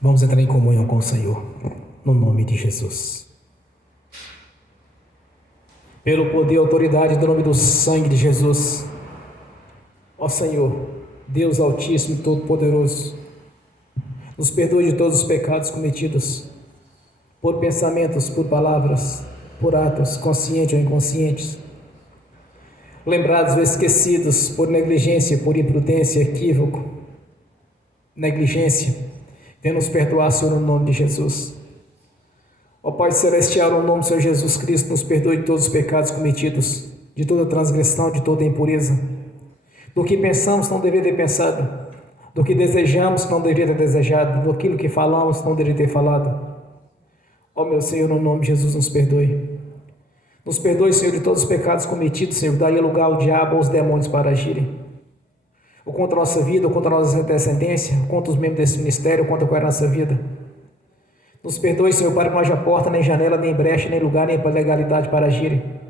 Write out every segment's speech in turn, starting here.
Vamos entrar em comunhão com o Senhor, no nome de Jesus. Pelo poder e autoridade do nome do sangue de Jesus, ó Senhor, Deus Altíssimo e Todo-Poderoso, nos perdoe de todos os pecados cometidos, por pensamentos, por palavras, por atos, conscientes ou inconscientes, lembrados ou esquecidos, por negligência, por imprudência, equívoco, negligência. Venha nos perdoar, Senhor, no nome de Jesus. Ó Pai Celestial, no nome do Senhor Jesus Cristo, nos perdoe de todos os pecados cometidos, de toda transgressão, de toda impureza, do que pensamos não deveria ter pensado, do que desejamos não deveria ter desejado, daquilo que falamos não deveria ter falado. Ó meu Senhor, no nome de Jesus, nos perdoe. Nos perdoe, Senhor, de todos os pecados cometidos, Senhor, daí lugar ao diabo ou aos demônios para agirem, ou contra a nossa vida, ou contra a nossa descendência, ou contra os membros desse ministério, ou contra qual é a nossa vida. Nos perdoe, Senhor, para que não haja porta, nem janela, nem brecha, nem lugar, nem legalidade para agirem,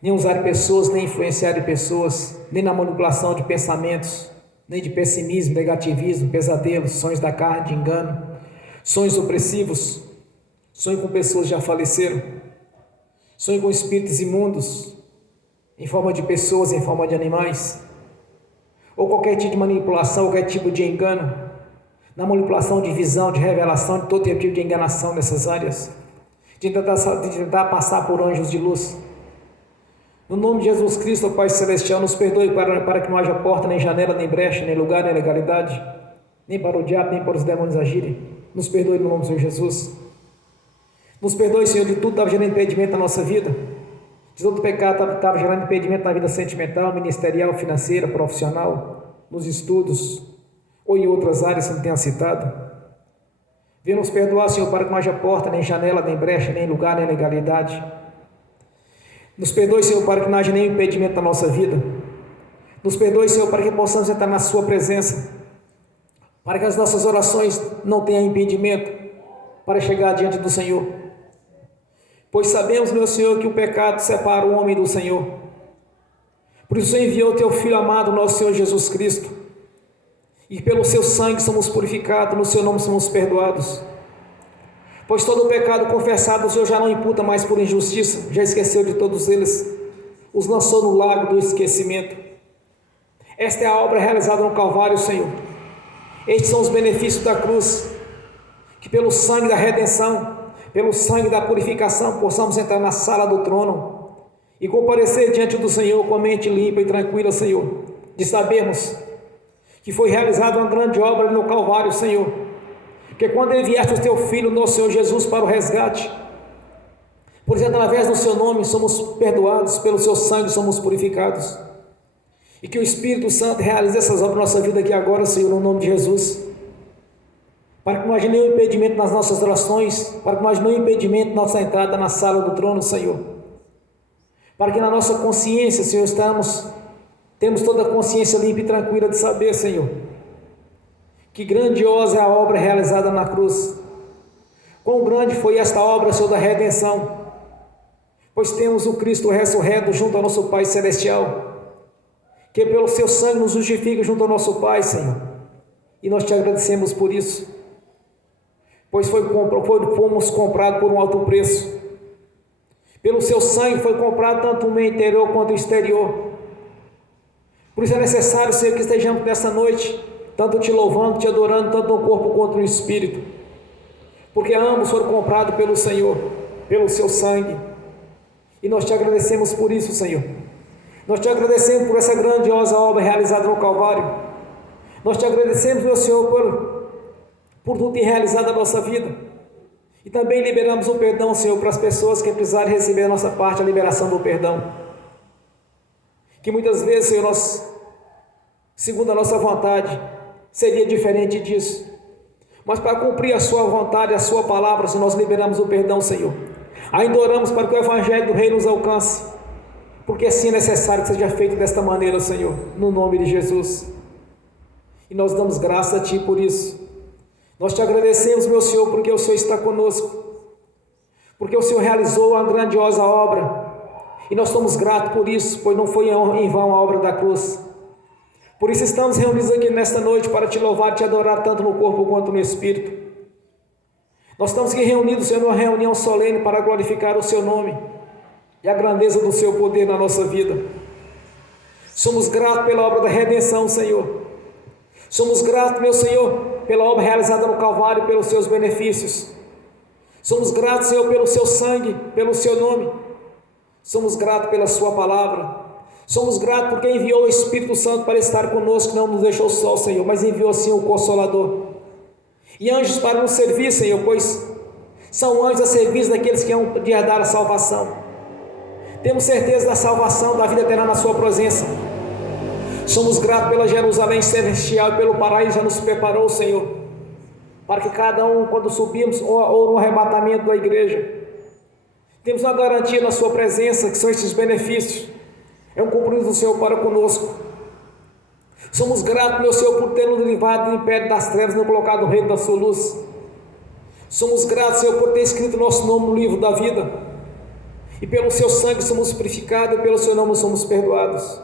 nem usar pessoas, nem influenciar pessoas, nem na manipulação de pensamentos, nem de pessimismo, negativismo, pesadelos, sonhos da carne, de engano, sonhos opressivos, sonho com pessoas que já faleceram, sonho com espíritos imundos, em forma de pessoas, em forma de animais, ou qualquer tipo de manipulação, qualquer tipo de engano, na manipulação de visão, de revelação, de todo tipo de enganação nessas áreas, de tentar passar por anjos de luz. No nome de Jesus Cristo, Pai Celestial, nos perdoe para que não haja porta, nem janela, nem brecha, nem lugar, nem legalidade, nem para o diabo, nem para os demônios agirem. Nos perdoe no nome do Senhor Jesus. Nos perdoe, Senhor, de tudo que estava gerando impedimento na nossa vida, de todo pecado estava gerando impedimento na vida sentimental, ministerial, financeira, profissional, nos estudos, ou em outras áreas que não tenha citado. Venha nos perdoar, Senhor, para que não haja porta, nem janela, nem brecha, nem lugar, nem legalidade. Nos perdoe, Senhor, para que não haja nenhum impedimento na nossa vida. Nos perdoe, Senhor, para que possamos entrar na Sua presença, para que as nossas orações não tenham impedimento para chegar diante do Senhor. Pois sabemos, meu Senhor, que o pecado separa o homem do Senhor. Por isso enviou o Teu Filho amado, nosso Senhor Jesus Cristo, e pelo Seu sangue somos purificados, no Seu nome somos perdoados. Pois todo o pecado confessado o Senhor já não imputa mais por injustiça, já esqueceu de todos eles, os lançou no lago do esquecimento. Esta é a obra realizada no Calvário, Senhor. Estes são os benefícios da cruz, que pelo sangue da redenção, pelo sangue da purificação, possamos entrar na sala do trono e comparecer diante do Senhor com a mente limpa e tranquila, Senhor, de sabermos que foi realizada uma grande obra no Calvário, Senhor, porque quando enviaste o Teu Filho, nosso Senhor Jesus, para o resgate, por isso através do Seu nome somos perdoados, pelo Seu sangue somos purificados, e que o Espírito Santo realize essas obras na nossa vida aqui agora, Senhor, no nome de Jesus, para que não haja nenhum impedimento nas nossas orações, para que não haja nenhum impedimento na nossa entrada na sala do trono, Senhor, para que na nossa consciência, Senhor, temos toda a consciência limpa e tranquila de saber, Senhor, que grandiosa é a obra realizada na cruz. Quão grande foi esta obra, Senhor, da redenção, pois temos o Cristo ressurreto junto ao nosso Pai Celestial, que pelo Seu sangue nos justifica junto ao nosso Pai, Senhor, e nós Te agradecemos por isso, pois fomos comprados por um alto preço. Pelo Seu sangue foi comprado tanto o meio interior quanto o exterior. Por isso é necessário, Senhor, que estejamos nessa noite, tanto Te louvando, Te adorando, tanto no corpo quanto no espírito, porque ambos foram comprados pelo Senhor, pelo Seu sangue, e nós Te agradecemos por isso, Senhor. Nós Te agradecemos por essa grandiosa obra realizada no Calvário. Nós Te agradecemos, meu Senhor, por tudo que tem realizado na nossa vida, e também liberamos o perdão, Senhor, para as pessoas que precisarem receber a nossa parte, a liberação do perdão, que muitas vezes, Senhor, segundo a nossa vontade, seria diferente disso, mas para cumprir a Sua vontade, a Sua palavra, Senhor, nós liberamos o perdão, Senhor. Ainda oramos para que o Evangelho do Reino nos alcance, porque assim é necessário que seja feito desta maneira, Senhor, no nome de Jesus, e nós damos graça a Ti por isso. Nós Te agradecemos, meu Senhor, porque o Senhor está conosco, porque o Senhor realizou uma grandiosa obra, e nós somos gratos por isso, pois não foi em vão a obra da cruz. Por isso estamos reunidos aqui nesta noite para Te louvar e Te adorar tanto no corpo quanto no espírito. Nós estamos aqui reunidos, Senhor, numa reunião solene para glorificar o Seu nome e a grandeza do Seu poder na nossa vida. Somos gratos pela obra da redenção, Senhor. Somos gratos, meu Senhor, pela obra realizada no Calvário e pelos Seus benefícios. Somos gratos, Senhor, pelo Seu sangue, pelo Seu nome. Somos gratos pela Sua palavra. Somos gratos porque enviou o Espírito Santo para estar conosco, não nos deixou só, Senhor, mas enviou sim o Consolador. E anjos para nos servir, Senhor, pois são anjos a serviço daqueles que hão de herdar a salvação. Temos certeza da salvação, da vida eterna na Sua presença. Somos gratos pela Jerusalém celestial e pelo paraíso já nos preparou, Senhor, para que cada um, quando subimos ou no arrebatamento da igreja, temos uma garantia na Sua presença, que são esses benefícios. É um compromisso do Senhor para conosco. Somos gratos, meu Senhor, por ter nos livrado do império das trevas e nos colocado no reino da Sua luz. Somos gratos, Senhor, por ter escrito nosso nome no livro da vida. E pelo Seu sangue somos purificados e pelo Seu nome somos perdoados.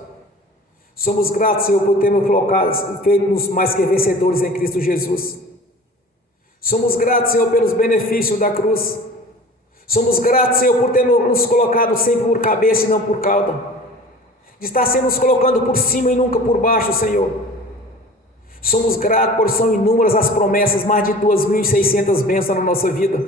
Somos gratos, Senhor, por ter nos colocado, feito-nos mais que vencedores em Cristo Jesus. Somos gratos, Senhor, pelos benefícios da cruz. Somos gratos, Senhor, por ter nos colocado sempre por cabeça e não por cauda. De estar sempre nos colocando por cima e nunca por baixo, Senhor. Somos gratos por são inúmeras as promessas, mais de 2.600 bênçãos na nossa vida.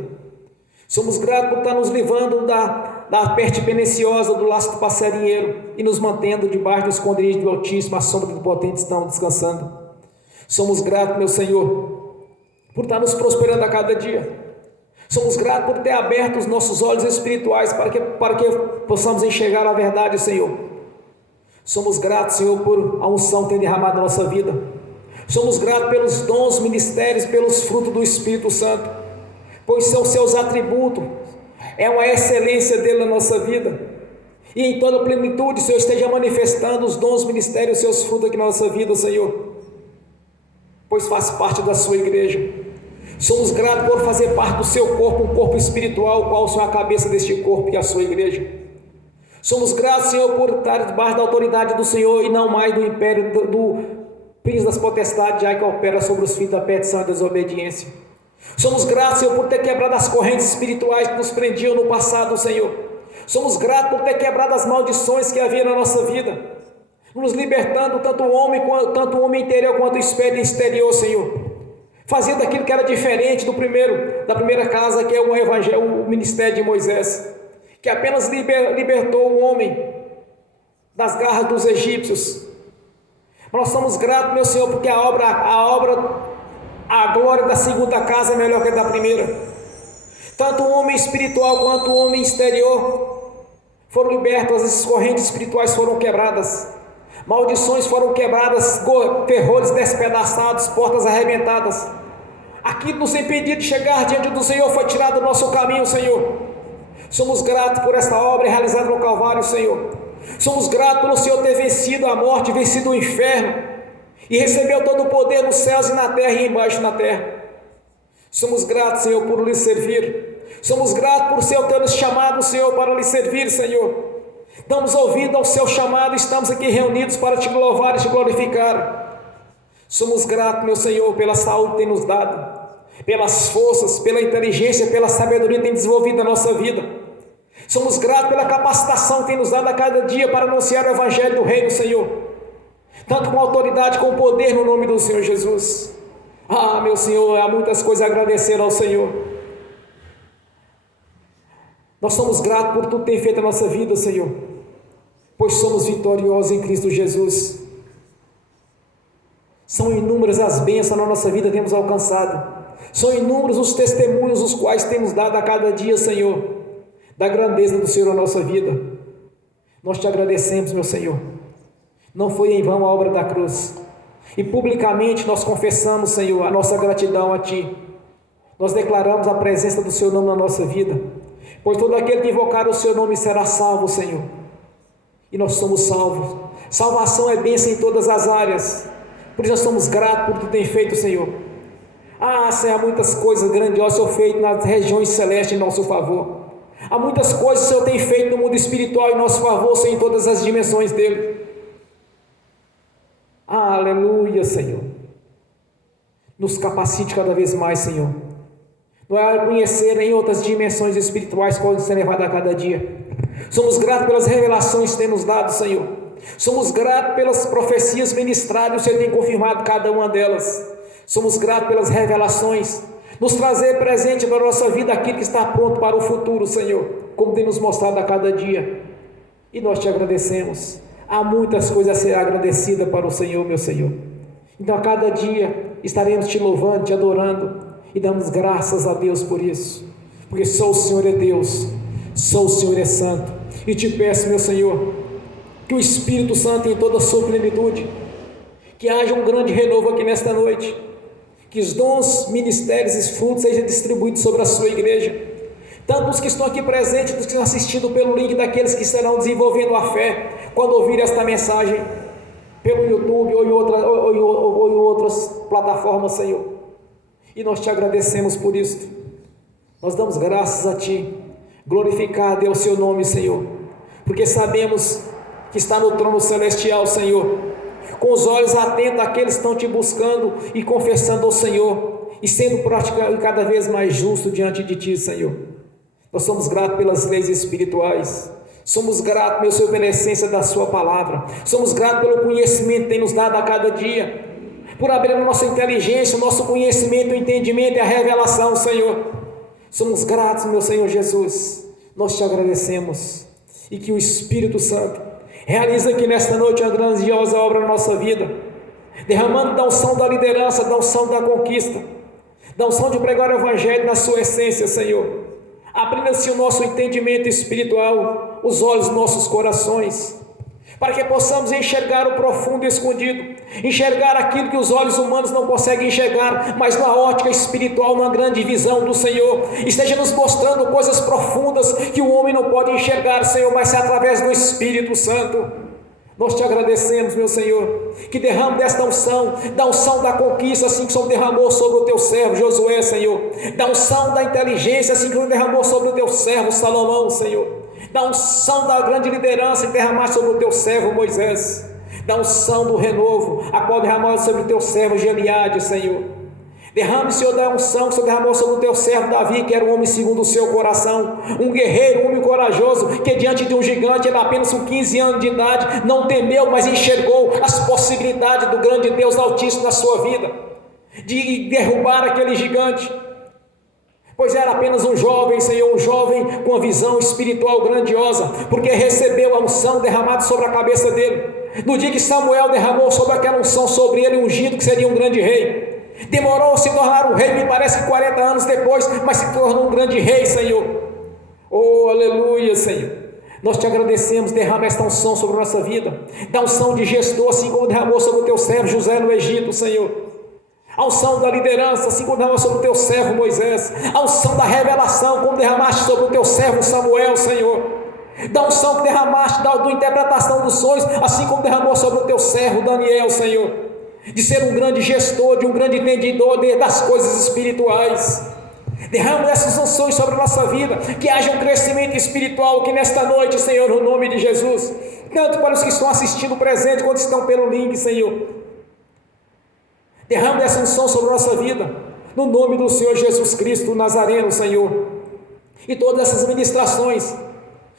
Somos gratos por estar nos livrando da peste perniciosa, do laço do passarinheiro e nos mantendo debaixo do esconderijo do Altíssimo, a sombra do Potente estão descansando. Somos gratos, meu Senhor, por estar nos prosperando a cada dia. Somos gratos por ter aberto os nossos olhos espirituais para que possamos enxergar a verdade, Senhor. Somos gratos, Senhor, por a unção ter derramado na nossa vida. Somos gratos pelos dons, ministérios, pelos frutos do Espírito Santo, pois são seus atributos, é uma excelência dele na nossa vida. E em toda a plenitude, o Senhor esteja manifestando os dons, ministérios, seus frutos aqui na nossa vida, Senhor, pois faz parte da sua igreja. Somos gratos por fazer parte do seu corpo, um corpo espiritual, o qual o Senhor é a cabeça deste corpo, que é a sua igreja. Somos gratos, Senhor, por estar debaixo da autoridade do Senhor e não mais do império do príncipe das potestades, já que opera sobre os filhos da perdição e desobediência. Somos gratos, Senhor, por ter quebrado as correntes espirituais que nos prendiam no passado, Senhor. Somos gratos por ter quebrado as maldições que havia na nossa vida, nos libertando tanto o homem interior quanto o exterior, Senhor, fazendo aquilo que era diferente da primeira casa, que é o evangelho, o ministério de Moisés, que apenas libertou o homem das garras dos egípcios. Nós somos gratos, meu Senhor, porque a glória da segunda casa é melhor que a da primeira. Tanto o homem espiritual quanto o homem exterior foram libertos, as correntes espirituais foram quebradas, maldições foram quebradas, terrores despedaçados, portas arrebentadas. Aquilo nos impedia de chegar diante do Senhor foi tirado do nosso caminho, Senhor. Somos gratos por esta obra realizada no Calvário, Senhor. Somos gratos pelo Senhor ter vencido a morte, vencido o inferno e recebeu todo o poder nos céus e na terra e embaixo na terra. Somos gratos, Senhor, por lhe servir. Somos gratos por o Senhor ter nos chamado, Senhor, para lhe servir, Senhor. Damos ouvido ao seu chamado, estamos aqui reunidos para te louvar e te glorificar. Somos gratos, meu Senhor, pela saúde que tem nos dado, pelas forças, pela inteligência, pela sabedoria que tem desenvolvido na nossa vida. Somos gratos pela capacitação que tem nos dado a cada dia para anunciar o Evangelho do Reino, Senhor, tanto com autoridade como poder no nome do Senhor Jesus. Meu Senhor, há muitas coisas a agradecer ao Senhor. Nós somos gratos por tudo que tem feito na nossa vida, Senhor, pois somos vitoriosos em Cristo Jesus. São inúmeras as bênçãos na nossa vida que temos alcançado. São inúmeros os testemunhos os quais temos dado a cada dia, Senhor, da grandeza do Senhor na nossa vida. Nós te agradecemos, meu Senhor. Não foi em vão a obra da cruz. E publicamente nós confessamos, Senhor, a nossa gratidão a Ti. Nós declaramos a presença do Seu nome na nossa vida, pois todo aquele que invocar o Seu nome será salvo, Senhor. E nós somos salvos. Salvação é bênção em todas as áreas. Por isso nós somos gratos por tudo que tem feito, Senhor. Senhor, há muitas coisas grandiosas que o Senhor fez nas regiões celestes em nosso favor. Há muitas coisas que o Senhor tem feito no mundo espiritual em nosso favor, Senhor, em todas as dimensões dele. Aleluia, Senhor. Nos capacite cada vez mais, Senhor. não é conhecer em outras dimensões espirituais que podem ser levadas a cada dia. Somos gratos pelas revelações que tem nos dado, Senhor. Somos gratos pelas profecias ministradas, o Senhor tem confirmado cada uma delas. Somos gratos pelas revelações, nos trazer presente na nossa vida aquilo que está pronto para o futuro, Senhor, como tem nos mostrado a cada dia. E nós te agradecemos. Há muitas coisas a ser agradecidas para o Senhor, meu Senhor. Então a cada dia estaremos te louvando, te adorando e damos graças a Deus por isso, porque só o Senhor é Deus, só o Senhor é santo. E te peço, meu Senhor, que o Espírito Santo em toda a sua plenitude, que haja um grande renovo aqui nesta noite, que os dons, ministérios e frutos sejam distribuídos sobre a sua igreja, tanto os que estão aqui presentes, dos que estão assistindo pelo link, daqueles que estarão desenvolvendo a fé quando ouvirem esta mensagem pelo YouTube ou em outras plataformas, Senhor. E nós te agradecemos por isso. Nós damos graças a Ti. Glorificado é o Seu nome, Senhor, porque sabemos que está no trono celestial, Senhor, com os olhos atentos àqueles que estão Te buscando e confessando ao Senhor e sendo praticado cada vez mais justo diante de Ti, Senhor. Nós somos gratos pelas leis espirituais. Somos gratos, meu Senhor, pela essência da Sua palavra. Somos gratos pelo conhecimento que tem nos dado a cada dia, por abrir a nossa inteligência, o nosso conhecimento, o entendimento e a revelação, Senhor. Somos gratos, meu Senhor Jesus. Nós te agradecemos. E que o Espírito Santo realize aqui nesta noite uma grandiosa obra na nossa vida, derramando da unção da liderança, da unção da conquista, da unção de pregar o Evangelho na sua essência, Senhor. Abrindo-se o nosso entendimento espiritual, os olhos dos nossos corações, para que possamos enxergar o profundo e escondido, enxergar aquilo que os olhos humanos não conseguem enxergar, mas na ótica espiritual, numa grande visão do Senhor, esteja nos mostrando coisas profundas que o homem não pode enxergar, Senhor, mas é através do Espírito Santo. Nós te agradecemos, meu Senhor, que derrame desta unção, da unção da conquista, assim que o Senhor derramou sobre o teu servo Josué, Senhor, da unção da inteligência, assim que o Senhor derramou sobre o teu servo Salomão, Senhor, da unção da grande liderança que derramaste sobre o teu servo Moisés, da unção do renovo, a qual derramaste sobre o teu servo Gileade, Senhor. Derrame, Senhor, da unção que o Senhor derramou sobre o teu servo Davi, que era um homem segundo o seu coração, um guerreiro, um homem corajoso, que diante de um gigante, ele apenas com 15 anos de idade, não temeu, mas enxergou as possibilidades do grande Deus Altíssimo na sua vida, de derrubar aquele gigante, pois era apenas um jovem, Senhor, um jovem com uma visão espiritual grandiosa, porque recebeu a unção derramada sobre a cabeça dele, no dia que Samuel derramou sobre aquela unção sobre ele, ungido que seria um grande rei. Demorou a se tornar um rei, me parece que 40 anos depois, mas se tornou um grande rei, Senhor. Oh, aleluia, Senhor. Nós te agradecemos, derrama esta unção sobre a nossa vida, da unção de gestor, assim como derramou sobre o teu servo José no Egito, Senhor. A unção da liderança, assim como derramou sobre o teu servo Moisés. A unção da revelação, como derramaste sobre o teu servo Samuel, Senhor. Da unção que derramaste, da interpretação dos sonhos, assim como derramou sobre o teu servo Daniel, Senhor, de ser um grande gestor, de um grande entendedor das coisas espirituais. Derrama essas unções sobre a nossa vida, que haja um crescimento espiritual aqui nesta noite, Senhor, no nome de Jesus, tanto para os que estão assistindo presente, quanto estão pelo link, Senhor. Derrama essa unção sobre a nossa vida, no nome do Senhor Jesus Cristo Nazareno, Senhor. E todas essas ministrações,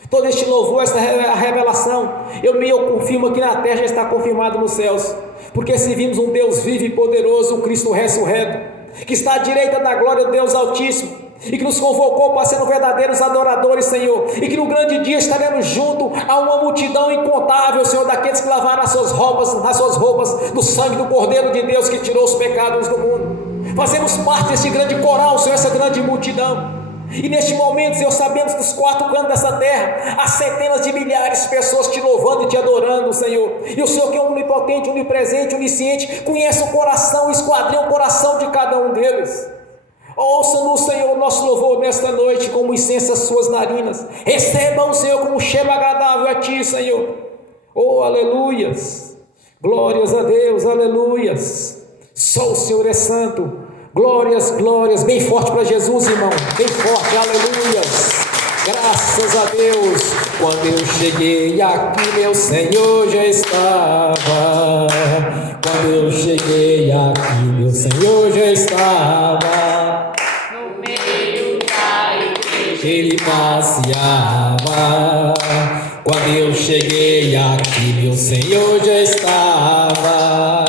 todo este louvor, esta revelação, eu confirmo aqui na terra, já está confirmado nos céus, porque servimos um Deus vivo e poderoso, um Cristo ressurreto, que está à direita da glória do Deus Altíssimo, e que nos convocou para sermos verdadeiros adoradores, Senhor, e que no grande dia estaremos junto a uma multidão incontável, Senhor, daqueles que lavaram as suas roupas do sangue do Cordeiro de Deus que tirou os pecados do mundo. Fazemos parte desse grande coral, Senhor, essa grande multidão. E neste momento, Senhor, sabemos que dos 4 cantos dessa terra há centenas de milhares de pessoas te louvando e te adorando, Senhor. E o Senhor, que é onipotente, onipresente, onisciente, conhece o coração, esquadrinha o coração de cada um deles. Ouça-nos, Senhor, o nosso louvor nesta noite como incenso às suas narinas. Receba o Senhor como cheiro agradável a ti, Senhor. Oh, aleluias. Glórias a Deus, aleluias. Só o Senhor é santo. Glórias, glórias, bem forte para Jesus, irmão, bem forte, aleluias, graças a Deus. Quando eu cheguei aqui, meu Senhor já estava. Quando eu cheguei aqui, meu Senhor já estava no meio ele passeava. Quando eu cheguei aqui, meu Senhor já estava.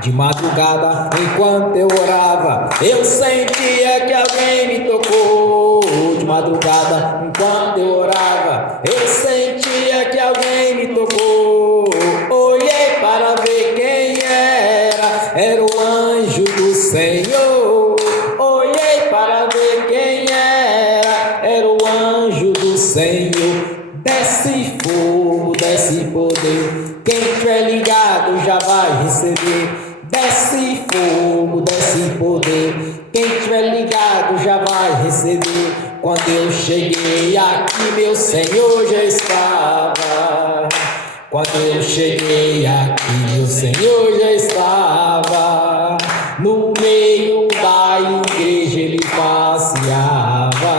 De madrugada, enquanto eu orava, eu sentia que alguém me tocou. De madrugada, enquanto eu orava, eu sentia que alguém me tocou. Olhei para ver quem era o anjo do Senhor. Olhei para ver quem era o anjo do Senhor. Desce fogo, desce poder, quem tiver ligado já vai receber. Desce fogo, desce poder, quem tiver ligado já vai receber. Quando eu cheguei aqui, meu Senhor já estava. Quando eu cheguei aqui, meu Senhor já estava. No meio da igreja ele passeava.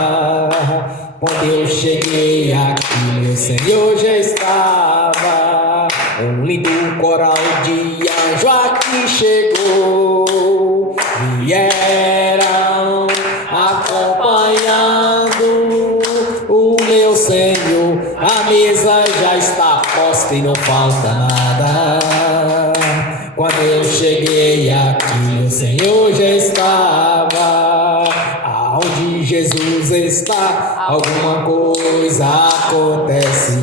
Quando eu cheguei aqui, meu Senhor já estava. Um lindo coral de anjo aqui chegou. Vieram acompanhando o meu Senhor. A mesa já está posta e não falta nada. Quando eu cheguei aqui, meu Senhor já estava. Aonde Jesus está, alguma coisa acontece.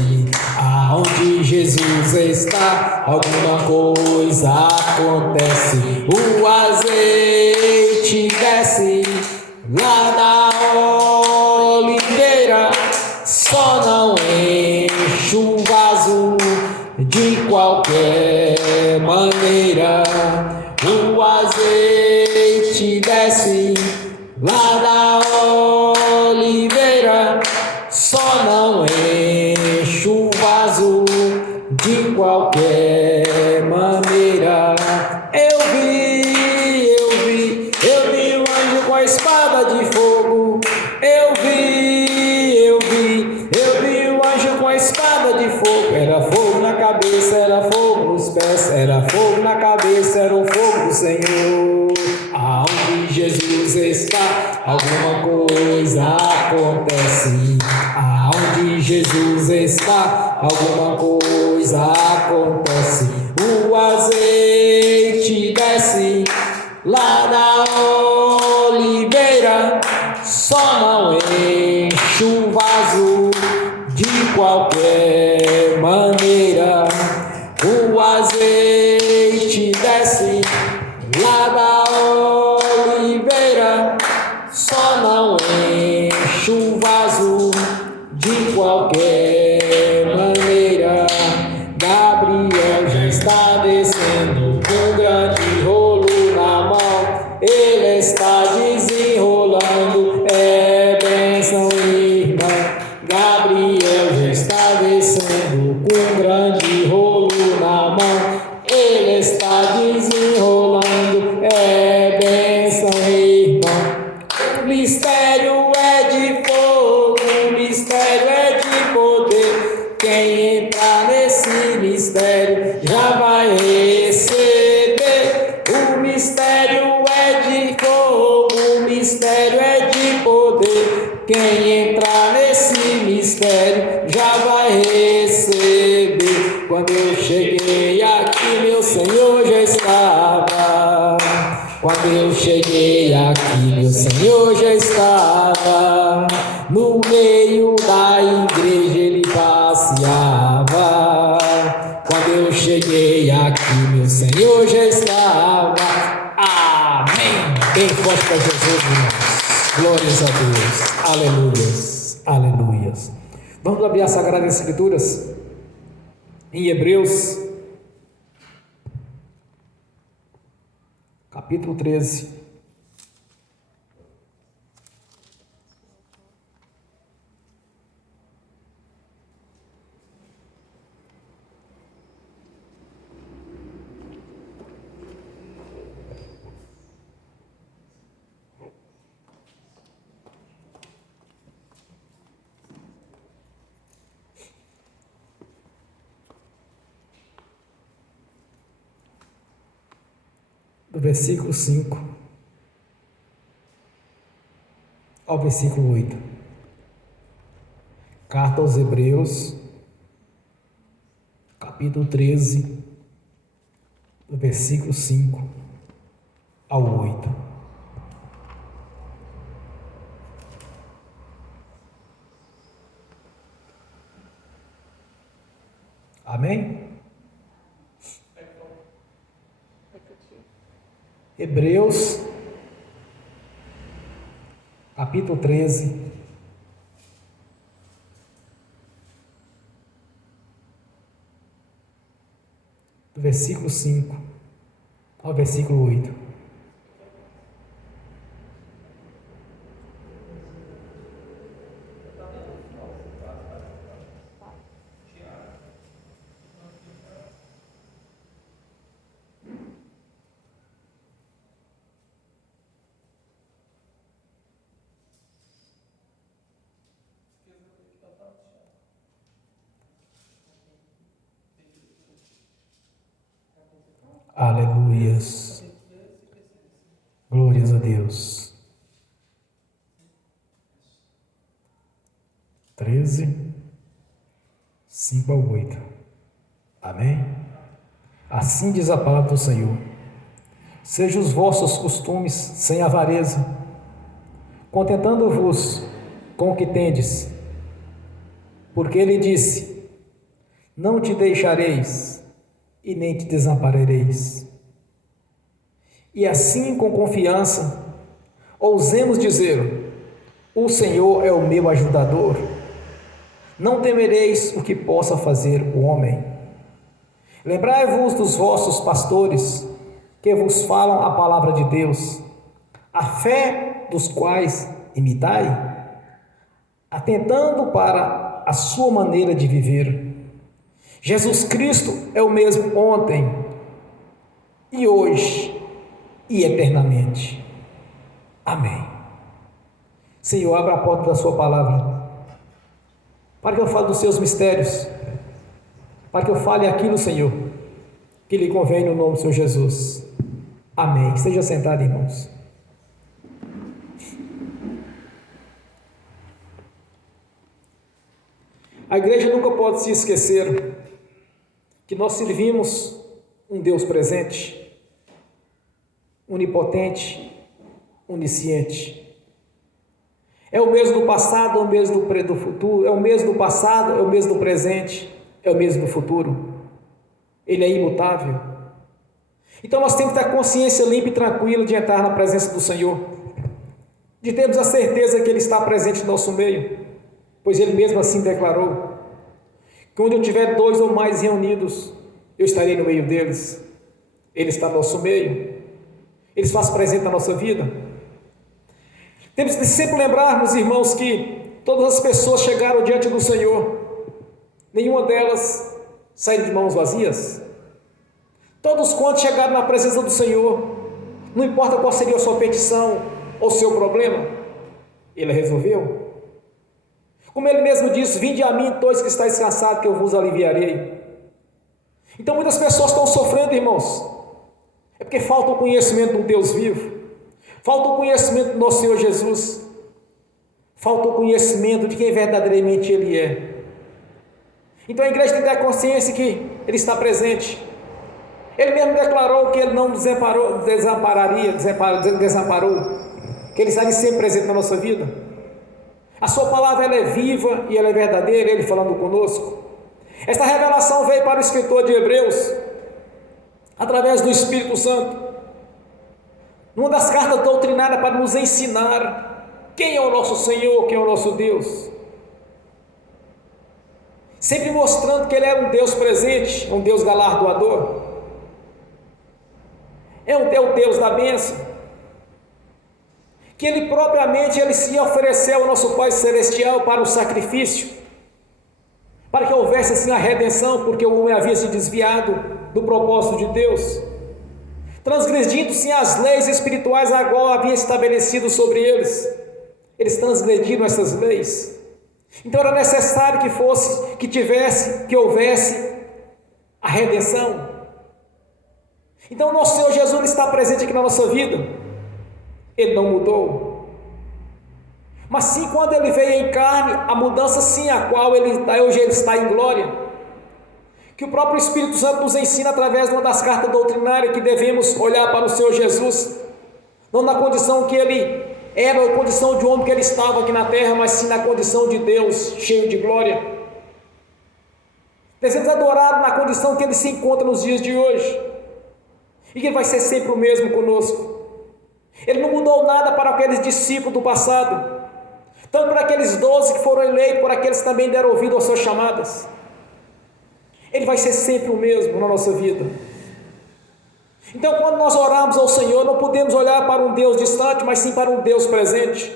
Aonde Jesus está, alguma coisa acontece. O azeite desce lá da oliveira, só não enche o vaso de qualquer maneira. O azeite desce lá da oliveira, só não enche o vaso de qualquer maneira. Eu vi o anjo com a espada de fogo. Eu vi o anjo com a espada de fogo. Era fogo na cabeça, era fogo nos pés, era fogo na cabeça, era o fogo do Senhor. Aonde Jesus está, alguma coisa acontece. Aonde Jesus está, alguma coisa acontece. O azeite desce lá da oliveira, só não enche o vaso de qualquer maneira. O azeite desce lá da oliveira, só não enche o vaso de qualquer maneira. Gabriel já está descendo com um grande rolo na mão. Ele está desenrolando, é bênção, irmã. Gabriel já está descendo com um grande rolo na mão. Ele está desenrolando, é bênção, irmão. O mistério é de fogo, o mistério é de poder. Quem entrar nesse mistério já vai receber. O mistério é de fogo, o mistério é de poder. Quem entrar nesse mistério já vai receber. Quando eu cheguei aqui, meu Senhor já estava. Quando eu cheguei aqui, meu Senhor já estava. No meio da igreja ele passeava. Quando eu cheguei aqui, meu Senhor já estava. Amém. Bem forte para Jesus, irmãos. Glórias a Deus. Aleluias. Aleluias. Vamos abrir as Sagradas Escrituras em Hebreus, capítulo 13. Do versículo 5 ao versículo 8. Carta aos Hebreus, capítulo 13, do versículo 5 ao 8. Amém? Hebreus, capítulo 13, do versículo 5 ao versículo 8. Aleluias. Glórias a Deus. 13, 5 ao 8. Amém? Assim diz a palavra do Senhor. Sejam os vossos costumes sem avareza, contentando-vos com o que tendes. Porque ele disse: não te deixareis e nem te desamparareis. E assim, com confiança, ousemos dizer: o Senhor é o meu ajudador. Não temereis o que possa fazer o homem. Lembrai-vos dos vossos pastores, que vos falam a palavra de Deus, a fé dos quais imitai, atentando para a sua maneira de viver. Jesus Cristo é o mesmo ontem, e hoje, e eternamente. Amém. Senhor, abra a porta da sua palavra, para que eu fale dos seus mistérios, para que eu fale aquilo, Senhor, que lhe convém no nome do Senhor Jesus. Amém. Esteja sentado, irmãos. A igreja nunca pode se esquecer que nós servimos um Deus presente, onipotente, onisciente. É o mesmo do passado, é o mesmo do futuro, é o mesmo do passado, é o mesmo do presente, é o mesmo do futuro. Ele é imutável. Então nós temos que ter a consciência limpa e tranquila de entrar na presença do Senhor, de termos a certeza que Ele está presente no nosso meio, pois Ele mesmo assim declarou: que onde eu tiver 2 ou mais reunidos, eu estarei no meio deles. Ele está no nosso meio, Ele se faz presente na nossa vida. Temos que sempre lembrarmos, irmãos, que todas as pessoas chegaram diante do Senhor, nenhuma delas saiu de mãos vazias. Todos quantos chegaram na presença do Senhor, não importa qual seria a sua petição ou seu problema, Ele resolveu. Como Ele mesmo disse: vinde a mim todos que estáis cansados, que eu vos aliviarei. Então muitas pessoas estão sofrendo, irmãos, é porque falta o conhecimento do Deus vivo, falta o conhecimento do nosso Senhor Jesus, falta o conhecimento de quem verdadeiramente Ele é. Então a igreja tem que ter a consciência que Ele está presente. Ele mesmo declarou que Ele não desamparou, que Ele está sempre presente na nossa vida. A sua palavra ela é viva e ela é verdadeira, Ele falando conosco. Esta revelação veio para o escritor de Hebreus, através do Espírito Santo, numa das cartas doutrinárias, para nos ensinar quem é o nosso Senhor, quem é o nosso Deus, sempre mostrando que Ele é um Deus presente, um Deus galardoador, é o Deus da bênção, que Ele propriamente Ele se ofereceu ao nosso Pai Celestial para o sacrifício, para que houvesse assim a redenção, porque o homem havia se desviado do propósito de Deus, transgredindo sim as leis espirituais agora havia estabelecido sobre eles. Eles transgrediram essas leis. Então era necessário que houvesse a redenção. Então nosso Senhor Jesus está presente aqui na nossa vida. Ele não mudou. mas sim quando ele veio em carne, a mudança sim a qual hoje ele está em glória. Que o próprio Espírito Santo nos ensina através de uma das cartas doutrinárias que devemos olhar para o Senhor Jesus, não na condição que ele era, a condição de homem que ele estava aqui na terra, mas sim na condição de Deus, cheio de glória. Devemos adorar na condição que ele se encontra nos dias de hoje, e que ele vai ser sempre o mesmo conosco. Ele não mudou nada para aqueles discípulos do passado, tanto para aqueles 12 que foram eleitos, por aqueles que também deram ouvido às suas chamadas. Ele vai ser sempre o mesmo na nossa vida. Então, quando nós oramos ao Senhor, não podemos olhar para um Deus distante, mas sim para um Deus presente,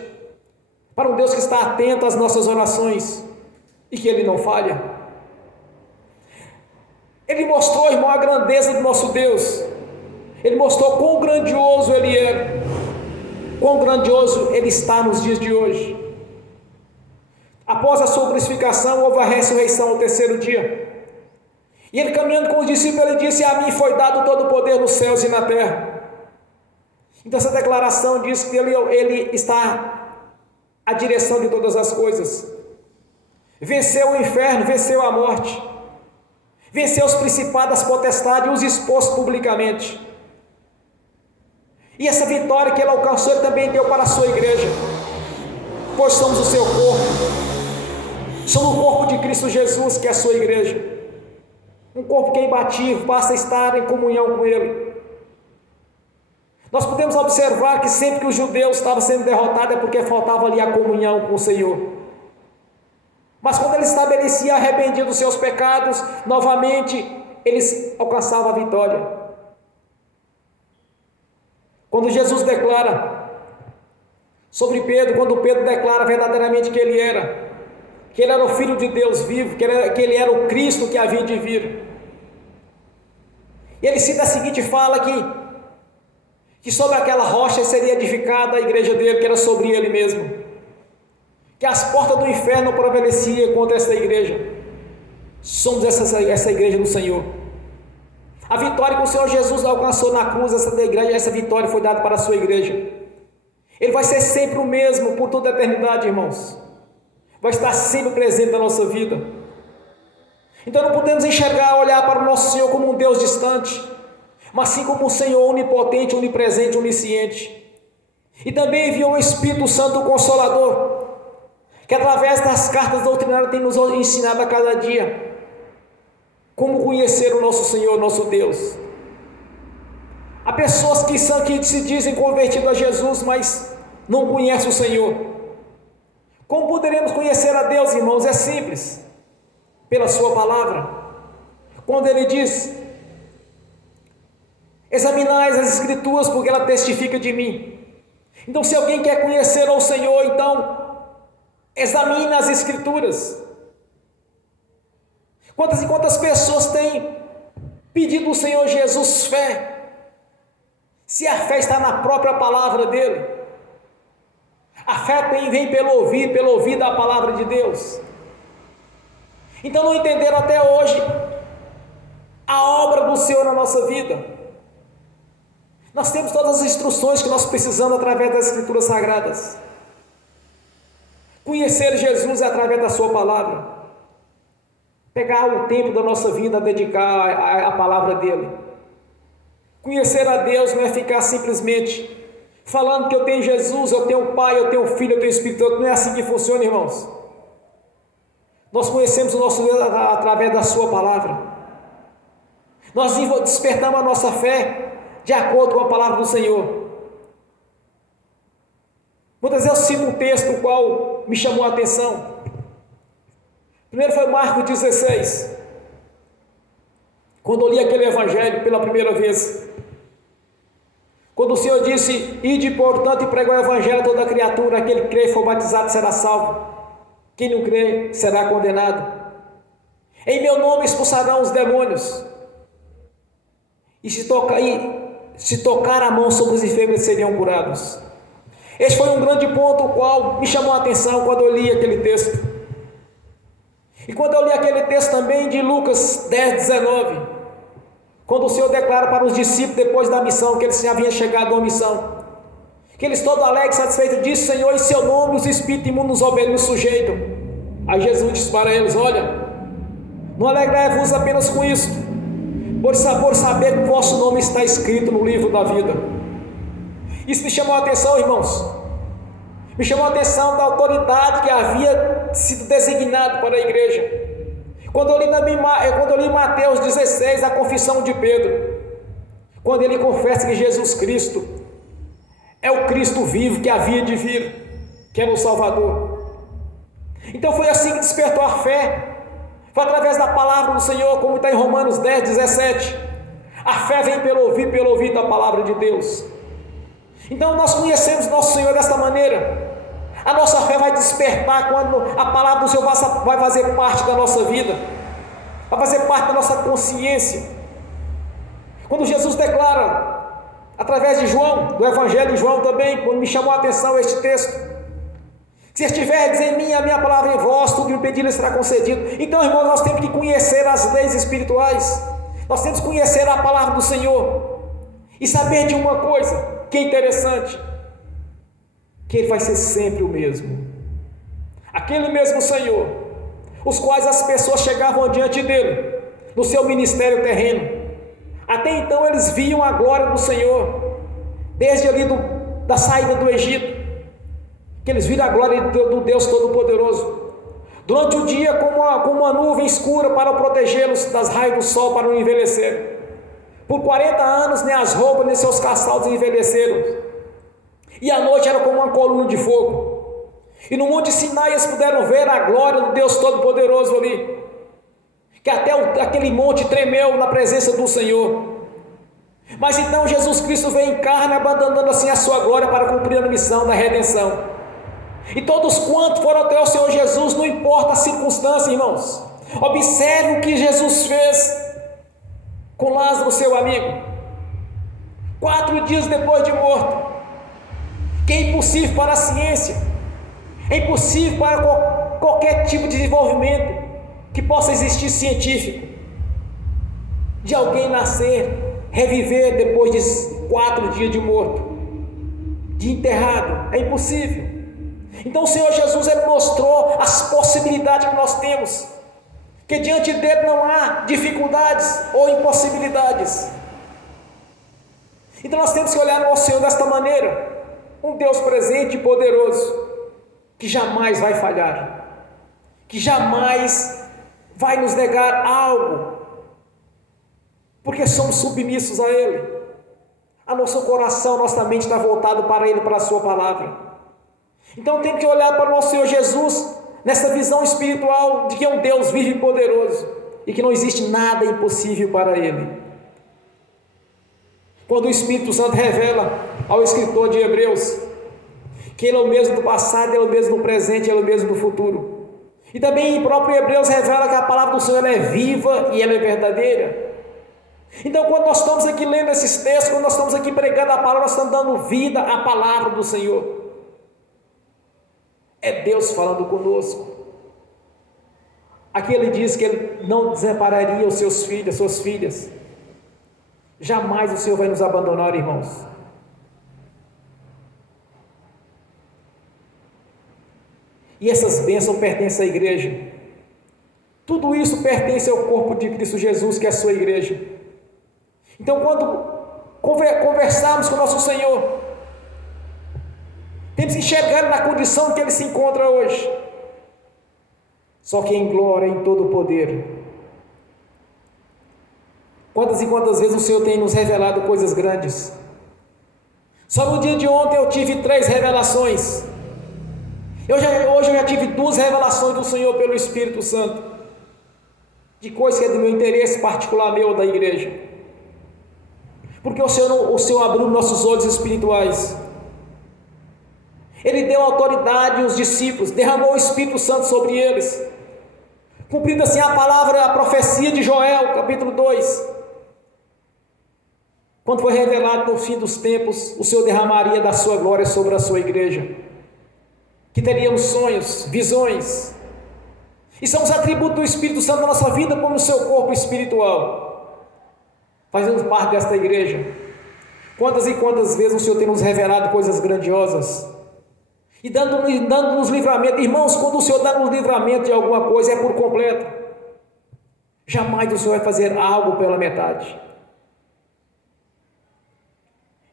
para um Deus que está atento às nossas orações e que Ele não falha. Ele mostrou, irmão, a grandeza do nosso Deus. Ele mostrou quão grandioso Ele é, quão grandioso Ele está nos dias de hoje. Após a sua crucificação, houve a ressurreição ao terceiro dia. E ele caminhando com os discípulos, ele disse: a mim foi dado todo o poder nos céus e na terra. Então essa declaração diz que ele está à direção de todas as coisas. Venceu o inferno, venceu a morte, venceu os principados, as potestades e os expôs publicamente. E essa vitória que ele alcançou, ele também deu para a sua igreja, pois somos o seu corpo, somos o corpo de Cristo Jesus, que é a sua igreja. Um corpo que é imbatível, basta estar em comunhão com Ele. Nós podemos observar que sempre que os judeus estavam sendo derrotados é porque faltava ali a comunhão com o Senhor. Mas quando eles estabeleciam arrependido dos seus pecados, novamente eles alcançavam a vitória. Quando Jesus declara sobre Pedro, quando Pedro declara verdadeiramente que ele era o Filho de Deus vivo, que ele era o Cristo que havia de vir. E ele cita a seguinte fala que sobre aquela rocha seria edificada a igreja dele, que era sobre ele mesmo, que as portas do inferno não prevaleciam contra essa igreja. Somos essa igreja do Senhor. A vitória que o Senhor Jesus alcançou na cruz, essa vitória foi dada para a sua igreja. Ele vai ser sempre o mesmo por toda a eternidade, irmãos. Vai estar sempre presente na nossa vida. Então não podemos olhar para o nosso Senhor como um Deus distante, mas sim como um Senhor onipotente, onipresente, onisciente. E também enviou o Espírito Santo, o Consolador, que através das cartas doutrinárias tem nos ensinado a cada dia como conhecer o nosso Senhor, nosso Deus. Há pessoas que se dizem convertidas a Jesus, mas não conhecem o Senhor. Como poderemos conhecer a Deus, irmãos? É simples, pela sua palavra. Quando ele diz: examinai as Escrituras, porque ela testifica de mim. Então, se alguém quer conhecer ao Senhor, então examine as Escrituras. Quantas e quantas pessoas têm pedido ao Senhor Jesus fé, se a fé está na própria palavra dele? A fé vem pelo ouvir da palavra de Deus. Então não entenderam até hoje a obra do Senhor na nossa vida. Nós temos todas as instruções que nós precisamos através das Escrituras Sagradas. Conhecer Jesus é através da sua palavra. Pegar o tempo da nossa vida a dedicar à palavra dele. Conhecer a Deus não é ficar simplesmente falando que eu tenho Jesus, eu tenho Pai, eu tenho Filho, eu tenho Espírito Santo. Não é assim que funciona, irmãos. Nós conhecemos o nosso Deus através da sua palavra. Nós despertamos a nossa fé de acordo com a palavra do Senhor. Muitas vezes eu cito um texto o qual me chamou a atenção. Primeiro foi Marcos 16. Quando eu li aquele evangelho pela primeira vez, quando o Senhor disse: ide portanto e pregai o evangelho a toda criatura, aquele que crê e for batizado será salvo, quem não crê será condenado. Em meu nome expulsarão os demônios, e se tocar a mão sobre os enfermos serão curados. Este foi um grande ponto o qual me chamou a atenção quando eu li aquele texto. E quando eu li aquele texto também de Lucas 10:19, quando o Senhor declara para os discípulos depois da missão, que eles haviam chegado a uma missão, Que eles todo alegres, satisfeitos disso, Senhor, em seu nome os espíritos imundos nos sujeitam. Aí Jesus disse para eles: olha, não alegrai-vos apenas com isso, por saber que o vosso nome está escrito no livro da vida. Isso me chamou a atenção, irmãos. Me chamou a atenção da autoridade que havia sido designado para a igreja. Quando eu li em Mateus 16, a confissão de Pedro, quando ele confessa que Jesus Cristo é o Cristo vivo que havia de vir, que era o Salvador. Então foi assim que despertou a fé. Foi através da palavra do Senhor, como está em Romanos 10, 17. A fé vem pelo ouvir da palavra de Deus. Então nós conhecemos nosso Senhor desta maneira. A nossa fé vai despertar quando a palavra do Senhor vai fazer parte da nossa vida, vai fazer parte da nossa consciência. Quando Jesus declara, através de João, do Evangelho de João também, quando me chamou a atenção este texto: se estiverdes em mim, a minha palavra em vós, tudo que me pedirem será concedido. Então, irmãos, nós temos que conhecer as leis espirituais, nós temos que conhecer a palavra do Senhor, e saber de uma coisa que é interessante, que Ele vai ser sempre o mesmo, aquele mesmo Senhor, os quais as pessoas chegavam diante dEle, no seu ministério terreno. Até então eles viam a glória do Senhor, desde ali da saída do Egito, que eles viram a glória do Deus Todo-Poderoso, durante o dia como uma nuvem escura para protegê-los das raios do sol, para não envelhecer. Por 40 anos nem as roupas nem seus calçados envelheceram, e a noite era como uma coluna de fogo. E no monte Sinai eles puderam ver a glória do Deus Todo-Poderoso ali, que até aquele monte tremeu na presença do Senhor. Mas então Jesus Cristo veio em carne, abandonando assim a sua glória para cumprir a missão da redenção. E todos quantos foram até o Senhor Jesus, não importa a circunstância, irmãos, observe o que Jesus fez com Lázaro, seu amigo, 4 dias depois de morto, que é impossível para a ciência, é impossível para qualquer tipo de desenvolvimento que possa existir científico, de alguém nascer, reviver depois de 4 dias de morto, de enterrado. É impossível. Então o Senhor Jesus, Ele mostrou as possibilidades que nós temos, que diante dele não há dificuldades ou impossibilidades. Então nós temos que olhar ao Senhor desta maneira, um Deus presente e poderoso, que jamais vai falhar, que jamais vai nos negar algo, porque somos submissos a Ele. A nosso coração, nossa mente está voltado para Ele, para a sua palavra. Então temos que olhar para o nosso Senhor Jesus nessa visão espiritual de que é um Deus vivo e poderoso, e que não existe nada impossível para Ele. Quando o Espírito Santo revela ao escritor de Hebreus que Ele é o mesmo do passado, Ele é o mesmo do presente, Ele é o mesmo do futuro. E também em próprio Hebreus revela que a palavra do Senhor é viva e ela é verdadeira. Então quando nós estamos aqui lendo esses textos, quando nós estamos aqui pregando a palavra, nós estamos dando vida à palavra do Senhor. É Deus falando conosco. Aqui Ele diz que Ele não desampararia os seus filhos, as suas filhas. Jamais o Senhor vai nos abandonar, irmãos. E essas bênçãos pertencem à igreja. Tudo isso pertence ao corpo de Cristo Jesus, que é a sua igreja. Então quando conversarmos com o nosso Senhor, temos que enxergar na condição que Ele se encontra hoje, só que em glória, em todo o poder. Quantas e quantas vezes o Senhor tem nos revelado coisas grandes. Só no dia de ontem eu tive 3 revelações. Hoje eu já tive 2 revelações do Senhor pelo Espírito Santo, de coisas que é do meu interesse particular, meu, da igreja. Porque o Senhor abriu nossos olhos espirituais. Ele deu autoridade aos discípulos, derramou o Espírito Santo sobre eles, cumprindo assim a palavra, a profecia de Joel, capítulo 2. Quando foi revelado no fim dos tempos, o Senhor derramaria da sua glória sobre a sua igreja, que teríamos sonhos, visões, e são os atributos do Espírito Santo na nossa vida, como no seu corpo espiritual. Fazemos parte desta igreja. Quantas e quantas vezes o Senhor tem nos revelado coisas grandiosas e dando-nos livramento. Irmãos, quando o Senhor dá-nos livramento de alguma coisa, é por completo. Jamais o Senhor vai fazer algo pela metade.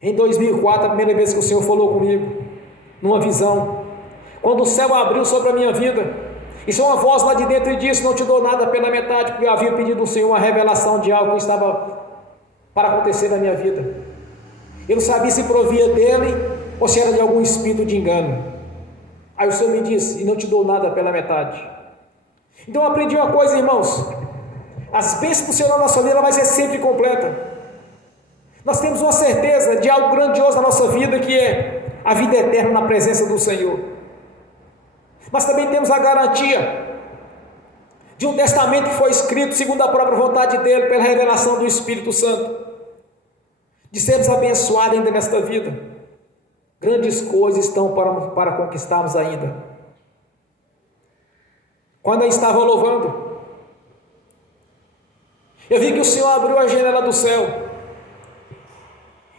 Em 2004, a primeira vez que o Senhor falou comigo, numa visão, quando o céu abriu sobre a minha vida, e só uma voz lá de dentro e disse: não te dou nada pela metade, porque eu havia pedido ao Senhor uma revelação de algo que estava para acontecer na minha vida. Eu não sabia se provia dele ou se era de algum espírito de engano. Aí o Senhor me disse: e não te dou nada pela metade. Então eu aprendi uma coisa, irmãos: as bênçãos do Senhor na nossa vida, ela vai ser sempre completa. Nós temos uma certeza de algo grandioso na nossa vida, que é a vida eterna na presença do Senhor. Mas também temos a garantia de um testamento que foi escrito segundo a própria vontade dele, pela revelação do Espírito Santo, de sermos abençoados ainda nesta vida. Grandes coisas estão para conquistarmos ainda. Quando eu estava louvando, eu vi que o Senhor abriu a janela do céu,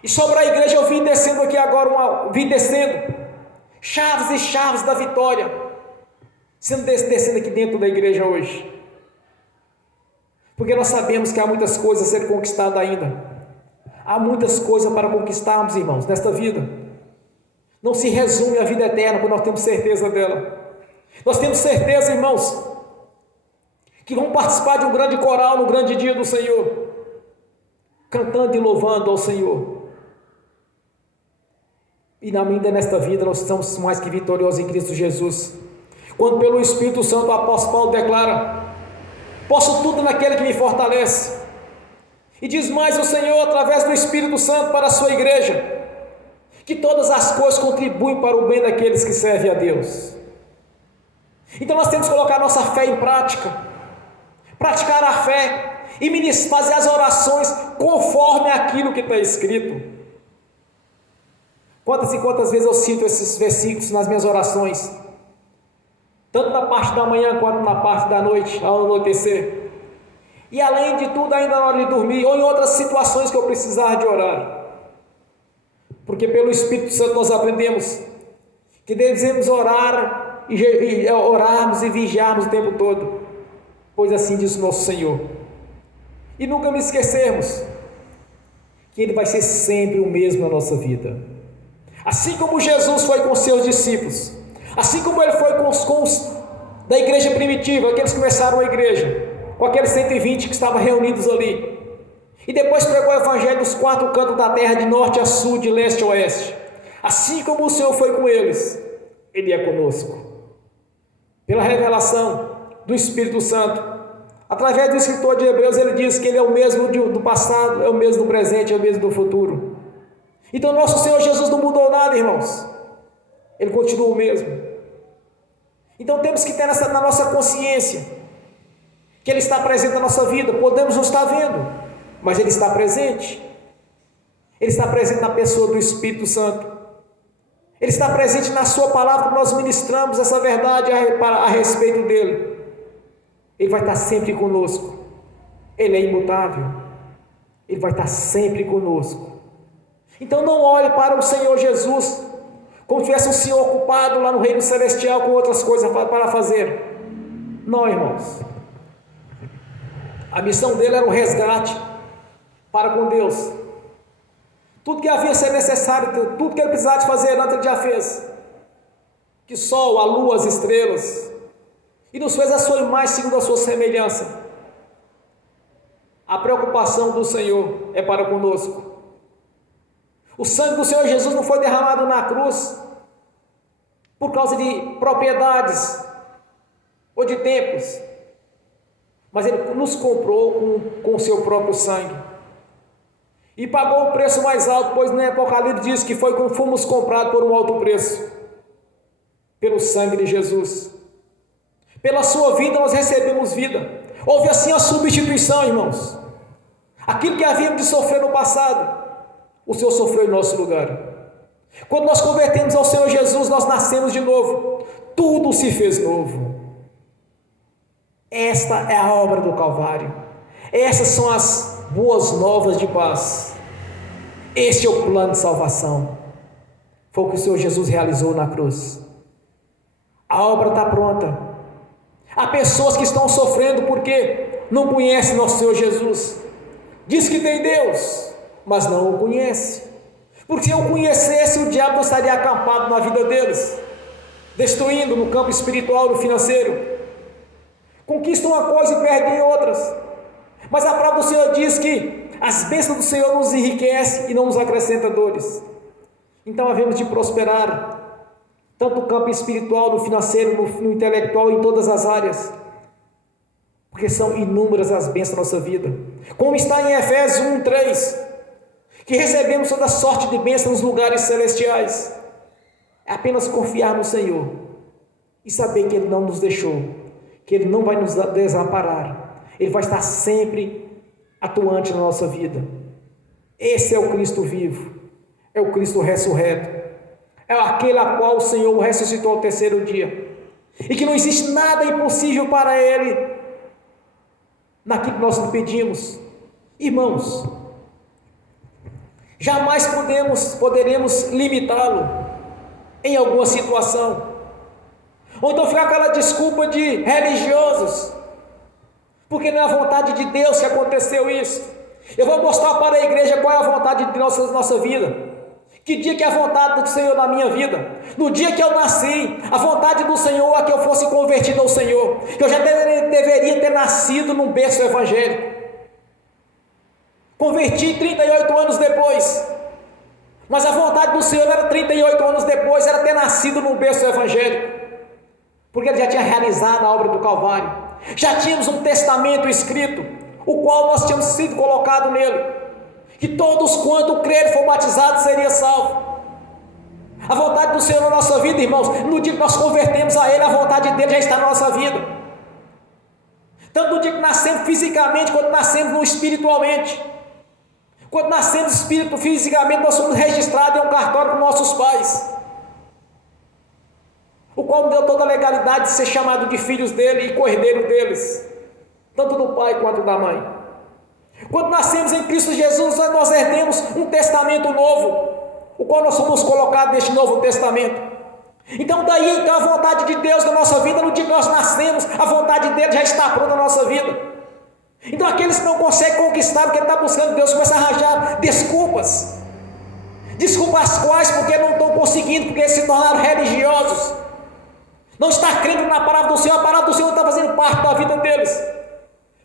e sobre a igreja eu vim descendo aqui agora, chaves e chaves da vitória, descendo aqui dentro da igreja hoje, porque nós sabemos que há muitas coisas a ser conquistadas ainda. Há muitas coisas para conquistarmos, irmãos, nesta vida. Não se resume a vida eterna, porque nós temos certeza dela. Nós temos certeza, irmãos, que vamos participar de um grande coral no grande dia do Senhor, cantando e louvando ao Senhor. E ainda nesta vida nós estamos mais que vitoriosos em Cristo Jesus, quando pelo Espírito Santo o apóstolo Paulo declara: posso tudo naquele que me fortalece. E diz mais o Senhor, através do Espírito Santo, para a sua igreja, que todas as coisas contribuem para o bem daqueles que servem a Deus. Então nós temos que colocar nossa fé em prática, praticar a fé e fazer as orações conforme aquilo que está escrito. Quantas e quantas vezes eu cito esses versículos nas minhas orações, tanto na parte da manhã quanto na parte da noite, ao anoitecer, e além de tudo ainda na hora de dormir, ou em outras situações que eu precisar de orar, porque pelo Espírito Santo nós aprendemos que devemos orar e orarmos e vigiarmos o tempo todo, pois assim diz o nosso Senhor. E nunca me esquecermos que Ele vai ser sempre o mesmo na nossa vida. Assim como Jesus foi com seus discípulos, assim como Ele foi com os da igreja primitiva, aqueles que começaram a igreja, com aqueles 120 que estavam reunidos ali, e depois pregou o evangelho dos 4 cantos da terra, de norte a sul, de leste a oeste. Assim como o Senhor foi com eles, Ele é conosco. Pela revelação do Espírito Santo, através do escritor de Hebreus, ele diz que Ele é o mesmo do passado, é o mesmo do presente, é o mesmo do futuro. Então nosso Senhor Jesus não mudou nada, irmãos. Ele continua o mesmo. Então temos que ter na nossa consciência que Ele está presente na nossa vida. Podemos não estar vendo, mas Ele está presente. Ele está presente na pessoa do Espírito Santo. Ele está presente na sua palavra, que nós ministramos essa verdade a respeito dEle. Ele vai estar sempre conosco. Ele é imutável. Ele vai estar sempre conosco. Então não olhe para o Senhor Jesus como se tivesse um Senhor ocupado lá no reino celestial com outras coisas para fazer. Não, irmãos. A missão dele era o resgate para com Deus. Tudo que havia ser necessário, tudo que ele precisava de fazer antes, ele já fez. Que sol, a lua, as estrelas, e nos fez a sua imagem segundo a sua semelhança. A preocupação do Senhor é para conosco. O sangue do Senhor Jesus não foi derramado na cruz por causa de propriedades ou de templos, mas Ele nos comprou com o seu próprio sangue e pagou o preço mais alto, pois no Apocalipse diz que foi quando fomos comprados por um alto preço, pelo sangue de Jesus. Pela sua vida nós recebemos vida. Houve assim a substituição, irmãos. Aquilo que havíamos de sofrer no passado, o Senhor sofreu em nosso lugar. Quando nós convertemos ao Senhor Jesus, nós nascemos de novo. Tudo se fez novo. Esta é a obra do Calvário. Essas são as boas novas de paz. Este é o plano de salvação. Foi o que o Senhor Jesus realizou na cruz. A obra está pronta. Há pessoas que estão sofrendo porque não conhecem nosso Senhor Jesus. Diz que tem Deus, mas não o conhece. Porque se eu conhecesse, o diabo não estaria acampado na vida deles, destruindo no campo espiritual, no financeiro. Conquistam uma coisa e perdem outras. Mas a palavra do Senhor diz que as bênçãos do Senhor nos enriquecem e não nos acrescenta dores. Então havemos de prosperar, tanto no campo espiritual, no financeiro, no intelectual, em todas as áreas. Porque são inúmeras as bênçãos da nossa vida. Como está em Efésios 1:3, que recebemos toda sorte de bênçãos nos lugares celestiais. É apenas confiar no Senhor e saber que Ele não nos deixou, que Ele não vai nos desamparar, Ele vai estar sempre atuante na nossa vida. Esse é o Cristo vivo, é o Cristo ressurreto, é aquele a qual o Senhor ressuscitou ao terceiro dia, e que não existe nada impossível para Ele, naquilo que nós lhe pedimos. Irmãos, jamais poderemos limitá-lo em alguma situação, ou então ficar aquela desculpa de religiosos, porque não é a vontade de Deus que aconteceu isso. Eu vou mostrar para a igreja qual é a vontade de nossa vida. Que dia que é a vontade do Senhor na minha vida? No dia que eu nasci, a vontade do Senhor é que eu fosse convertido ao Senhor, que eu já deveria ter nascido num berço evangélico. Converti 38 anos depois, mas a vontade do Senhor era 38 anos depois, era ter nascido num berço evangélico, porque Ele já tinha realizado a obra do Calvário, já tínhamos um testamento escrito, o qual nós tínhamos sido colocado nele, que todos quanto crerem e for batizados seria salvo. A vontade do Senhor na nossa vida, irmãos, no dia que nós convertemos a Ele, a vontade dele já está na nossa vida, tanto no dia que nascemos fisicamente, quanto nascemos espiritualmente. Quando nascemos espírito fisicamente, nós somos registrados em um cartório com nossos pais, o qual nos deu toda a legalidade de ser chamado de filhos dele e cordeiro deles, tanto do pai quanto da mãe. Quando nascemos em Cristo Jesus, nós herdemos um testamento novo, o qual nós somos colocados neste novo testamento. Então daí então a vontade de Deus na nossa vida, no dia que nós nascemos, a vontade dele já está pronta na nossa vida. Então aqueles que não conseguem conquistar o que ele está buscando, Deus começa a arranjar desculpas as quais porque não estão conseguindo, porque se tornaram religiosos, não está crendo na palavra do Senhor, a palavra do Senhor está fazendo parte da vida deles,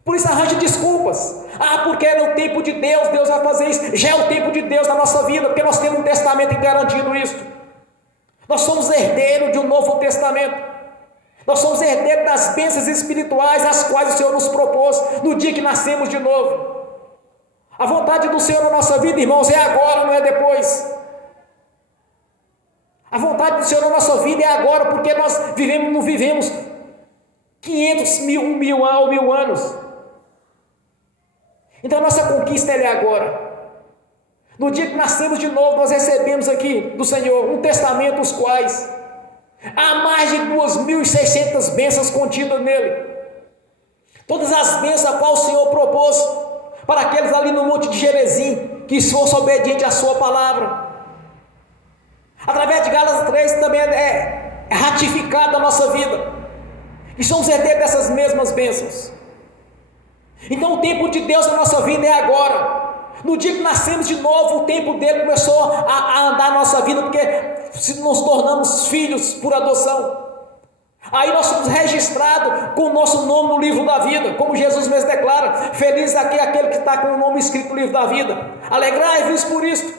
por isso arranja desculpas. Porque é no tempo de Deus, Deus vai fazer isso. Já é o tempo de Deus na nossa vida, porque nós temos um testamento garantindo isso. Nós somos herdeiros de um novo testamento, nós somos herdeiros das bênçãos espirituais, as quais o Senhor nos propôs no dia que nascemos de novo. A vontade do Senhor na nossa vida, irmãos, é agora, não é depois. A vontade do Senhor na nossa vida é agora, porque nós não vivemos 500 mil anos. Então a nossa conquista é agora. No dia que nascemos de novo, nós recebemos aqui do Senhor um testamento, os quais há mais de 2.600 bênçãos contidas nele. Todas as bênçãos a qual o Senhor propôs para aqueles ali no Monte de Gerezim, que fossem obedientes à sua palavra. Através de Gálatas 3 também é ratificada a nossa vida, e somos herdeiros dessas mesmas bênçãos. Então o tempo de Deus na nossa vida é agora. No dia que nascemos de novo, o tempo dele começou a andar na nossa vida, porque se nos tornamos filhos por adoção, aí nós somos registrados com o nosso nome no livro da vida, como Jesus mesmo declara: feliz aquele que está com o nome escrito no livro da vida. Alegrai-vos por isto,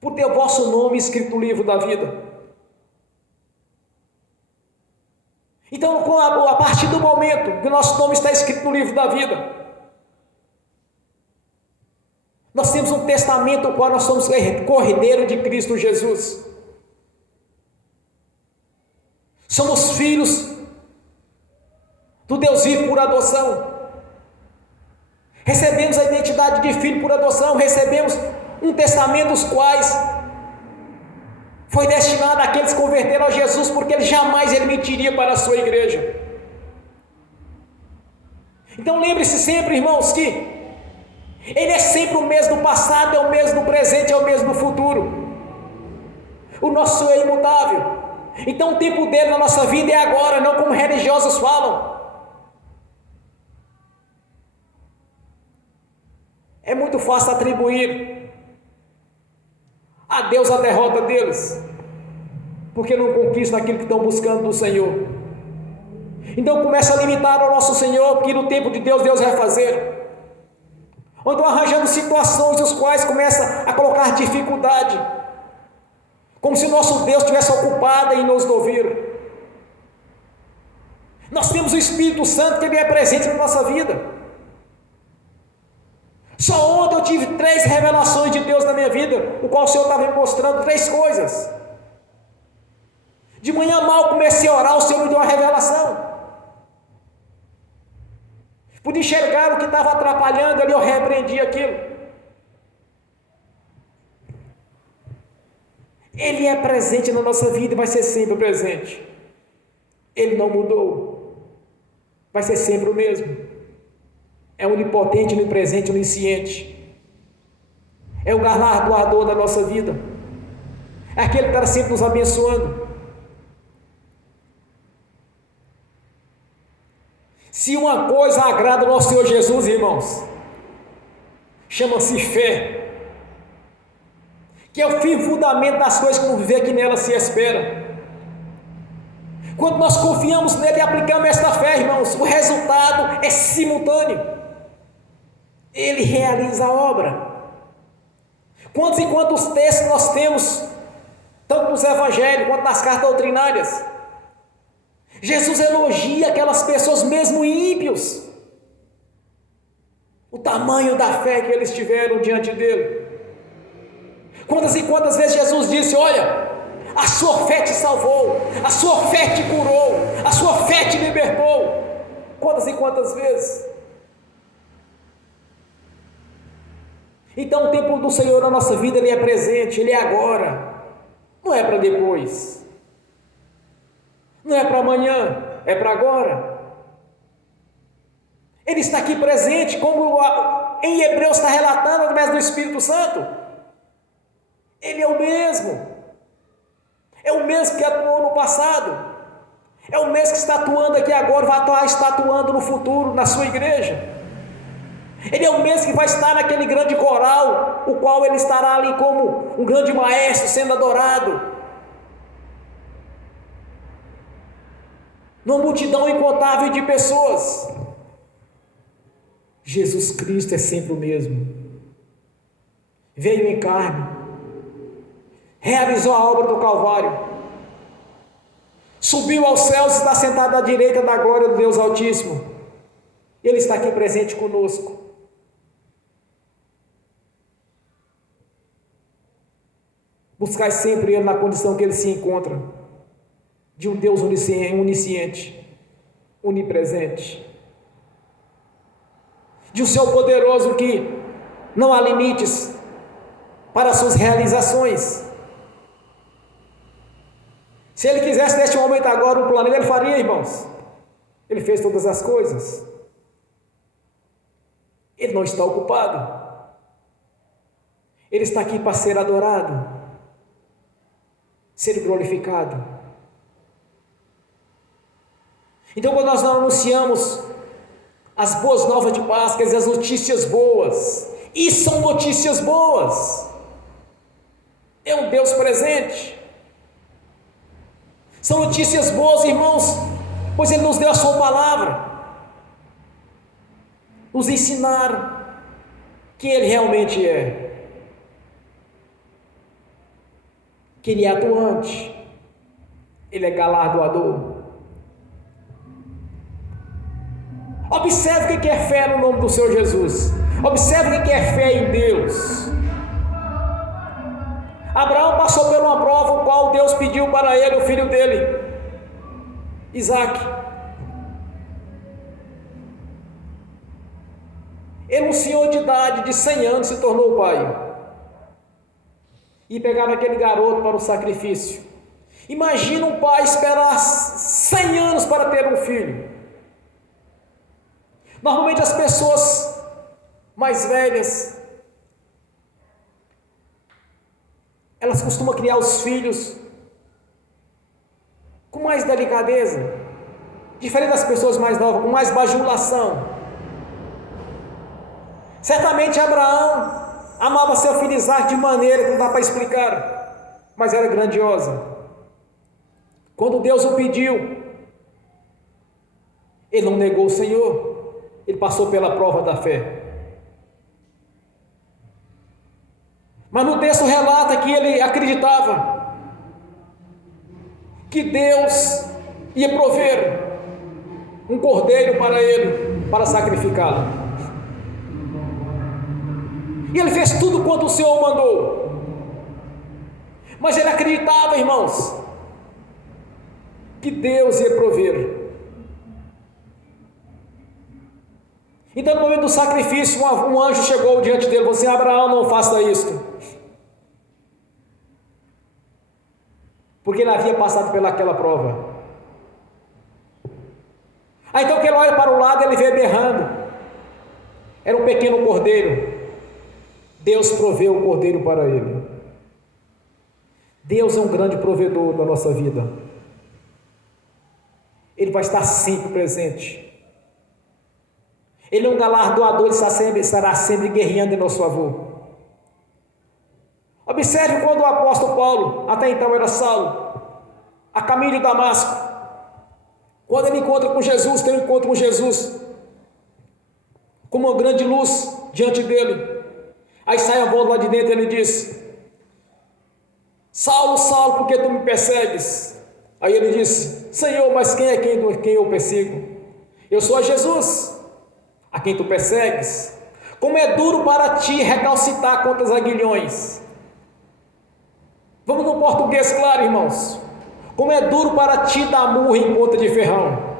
por ter o vosso nome escrito no livro da vida. Então, a partir do momento que o nosso nome está escrito no livro da vida, nós temos um testamento, o qual nós somos cordeiro de Cristo Jesus. Somos filhos do Deus vivo por adoção. Recebemos a identidade de filho por adoção. Recebemos um testamento, os quais foi destinado àqueles que converteram a Jesus, porque Ele jamais mentiria para a sua igreja. Então lembre-se sempre, irmãos, que Ele é sempre o mesmo do passado, é o mesmo do presente, é o mesmo do futuro. O nosso Senhor é imutável. Então o tempo dele na nossa vida é agora, não como religiosos falam. É muito fácil atribuir a Deus a derrota deles, porque não conquistam aquilo que estão buscando do Senhor. Então começa a limitar o nosso Senhor, que no tempo de Deus, Deus vai fazer. Ou então arranjando situações os quais começa a colocar dificuldade, como se nosso Deus estivesse ocupado em nos ouvir. Nós temos o Espírito Santo, que Ele é presente na nossa vida. Só ontem eu tive 3 revelações de Deus na minha vida, o qual o Senhor estava me mostrando 3 coisas. De manhã mal comecei a orar, o Senhor me deu uma revelação. Pude enxergar o que estava atrapalhando ali, eu repreendi aquilo. Ele é presente na nossa vida e vai ser sempre presente. Ele não mudou, vai ser sempre o mesmo. É onipotente, onipresente, onisciente. É o galardoador da nossa vida. É aquele que está sempre nos abençoando. Se uma coisa agrada ao nosso Senhor Jesus, irmãos, chama-se fé, que é o fim e fundamento das coisas, como viver que nela se espera. Quando nós confiamos nele e aplicamos esta fé, irmãos, o resultado é simultâneo. Ele realiza a obra. Quantos e quantos textos nós temos, tanto nos evangelhos quanto nas cartas doutrinárias? Jesus elogia aquelas pessoas, mesmo ímpios, o tamanho da fé que eles tiveram diante dele. Quantas e quantas vezes Jesus disse: olha, a sua fé te salvou, a sua fé te curou, a sua fé te libertou. Quantas e quantas vezes? Então o tempo do Senhor na nossa vida, Ele é presente, Ele é agora, não é para depois, não é para amanhã, é para agora. Ele está aqui presente, como em Hebreus está relatando através do Espírito Santo. Ele é o mesmo que atuou no passado, é o mesmo que está atuando aqui agora, vai estar atuando no futuro, na sua igreja. Ele é o mesmo que vai estar naquele grande coral, o qual ele estará ali como um grande maestro sendo adorado, numa multidão incontável de pessoas. Jesus Cristo é sempre o mesmo. Veio em carne, realizou a obra do Calvário, subiu aos céus e está sentado à direita da glória do Deus Altíssimo. Ele está aqui presente conosco. Buscai sempre Ele na condição que Ele se encontra, de um Deus onisciente, onipresente, de um Senhor poderoso que não há limites para as suas realizações. Se Ele quisesse neste momento agora um planeta, Ele faria, irmãos. Ele fez todas as coisas. Ele não está ocupado. Ele está aqui para ser adorado, ser glorificado. Então, quando nós anunciamos as boas novas de paz, quer dizer, as notícias boas, e são notícias boas, é um Deus presente. São notícias boas, irmãos, pois Ele nos deu a sua palavra, nos ensinar que Ele realmente é, que Ele é atuante, Ele é galardoador. Observe o que é fé no nome do Senhor Jesus. Observe o que é fé em Deus. Abraão passou por uma prova, o qual Deus pediu para ele o filho dele, Isaque. Ele, um senhor de idade de 100 anos, se tornou pai. E pegaram aquele garoto para o sacrifício. Imagina um pai esperar 100 anos para ter um filho. Normalmente as pessoas mais velhas, elas costumam criar os filhos com mais delicadeza, diferente das pessoas mais novas, com mais bajulação. Certamente Abraão amava seu filho Isaac de maneira que não dá para explicar, mas era grandiosa. Quando Deus o pediu, ele não negou o Senhor, ele passou pela prova da fé. Mas no texto relata que ele acreditava que Deus ia prover um cordeiro para ele, para sacrificá-lo. E ele fez tudo quanto o Senhor mandou. Mas ele acreditava, irmãos, que Deus ia prover. Então, no momento do sacrifício, um anjo chegou diante dele e falou assim: Abraão, não faça isto. Porque ele havia passado pelaquela prova. Aí então que ele olha para o lado, ele vê berrando. Era um pequeno cordeiro. Deus proveu o cordeiro para ele. Deus é um grande provedor da nossa vida. Ele vai estar sempre presente. Ele é um galardoador, ele estará sempre guerreando em nosso favor. Observe quando o apóstolo Paulo, até então era Saulo, a caminho de Damasco, quando ele encontra com Jesus, tem um encontro com Jesus, com uma grande luz diante dele. Aí sai a voz lá de dentro e ele diz: Saulo, Saulo, por que tu me persegues? Aí ele disse: Senhor, mas quem é quem eu persigo? Eu sou a Jesus, a quem tu persegues. Como é duro para ti recalcitar contra os aguilhões. Vamos no português claro, irmãos. Como é duro para ti dar murro em ponta de ferrão.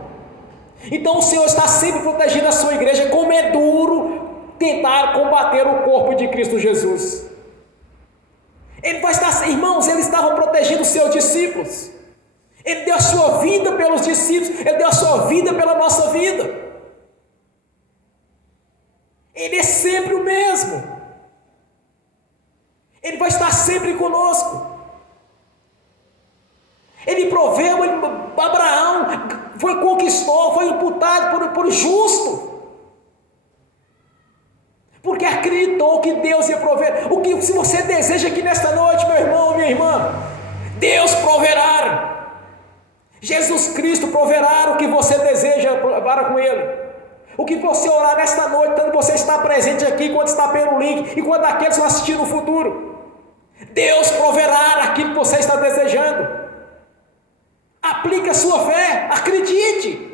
Então o Senhor está sempre protegendo a sua igreja. Como é duro tentar combater o corpo de Cristo Jesus. Ele vai estar, irmãos, ele estava protegendo os seus discípulos. Ele deu a sua vida pelos discípulos. Ele deu a sua vida pela nossa vida. Ele é sempre o mesmo. Ele vai estar sempre conosco. Ele proveu, Abraão conquistou, foi imputado por justo, porque acreditou que Deus ia prover. Se você deseja aqui nesta noite, meu irmão, minha irmã, Deus proverá. Jesus Cristo proverá o que você deseja para com Ele. O que você orar nesta noite, tanto você está presente aqui, quanto está pelo link, e quanto aqueles que vão assistir no futuro, Deus proverá aquilo que você está desejando. Aplique a sua fé, acredite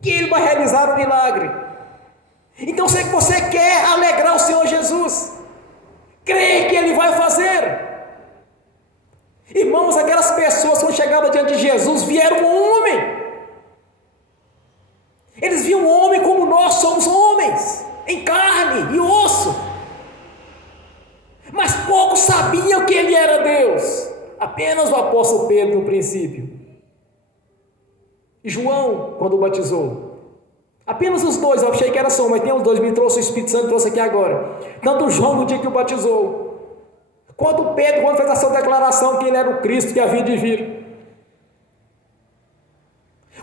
que Ele vai realizar o milagre. Então, se você quer alegrar o Senhor Jesus, crê que Ele vai fazer. Irmãos, aquelas pessoas quando chegavam diante de Jesus, vieram um homem. Eles viam um homem como nós somos homens, em carne e osso. Mas poucos sabiam que Ele era Deus. Apenas o apóstolo Pedro no princípio. E João, quando o batizou. Apenas os dois, eu achei que era só, mas tem os dois, me trouxe o Espírito Santo, trouxe aqui agora. Tanto João no dia que o batizou, quanto Pedro, quando fez a sua declaração que ele era o Cristo que havia de vir.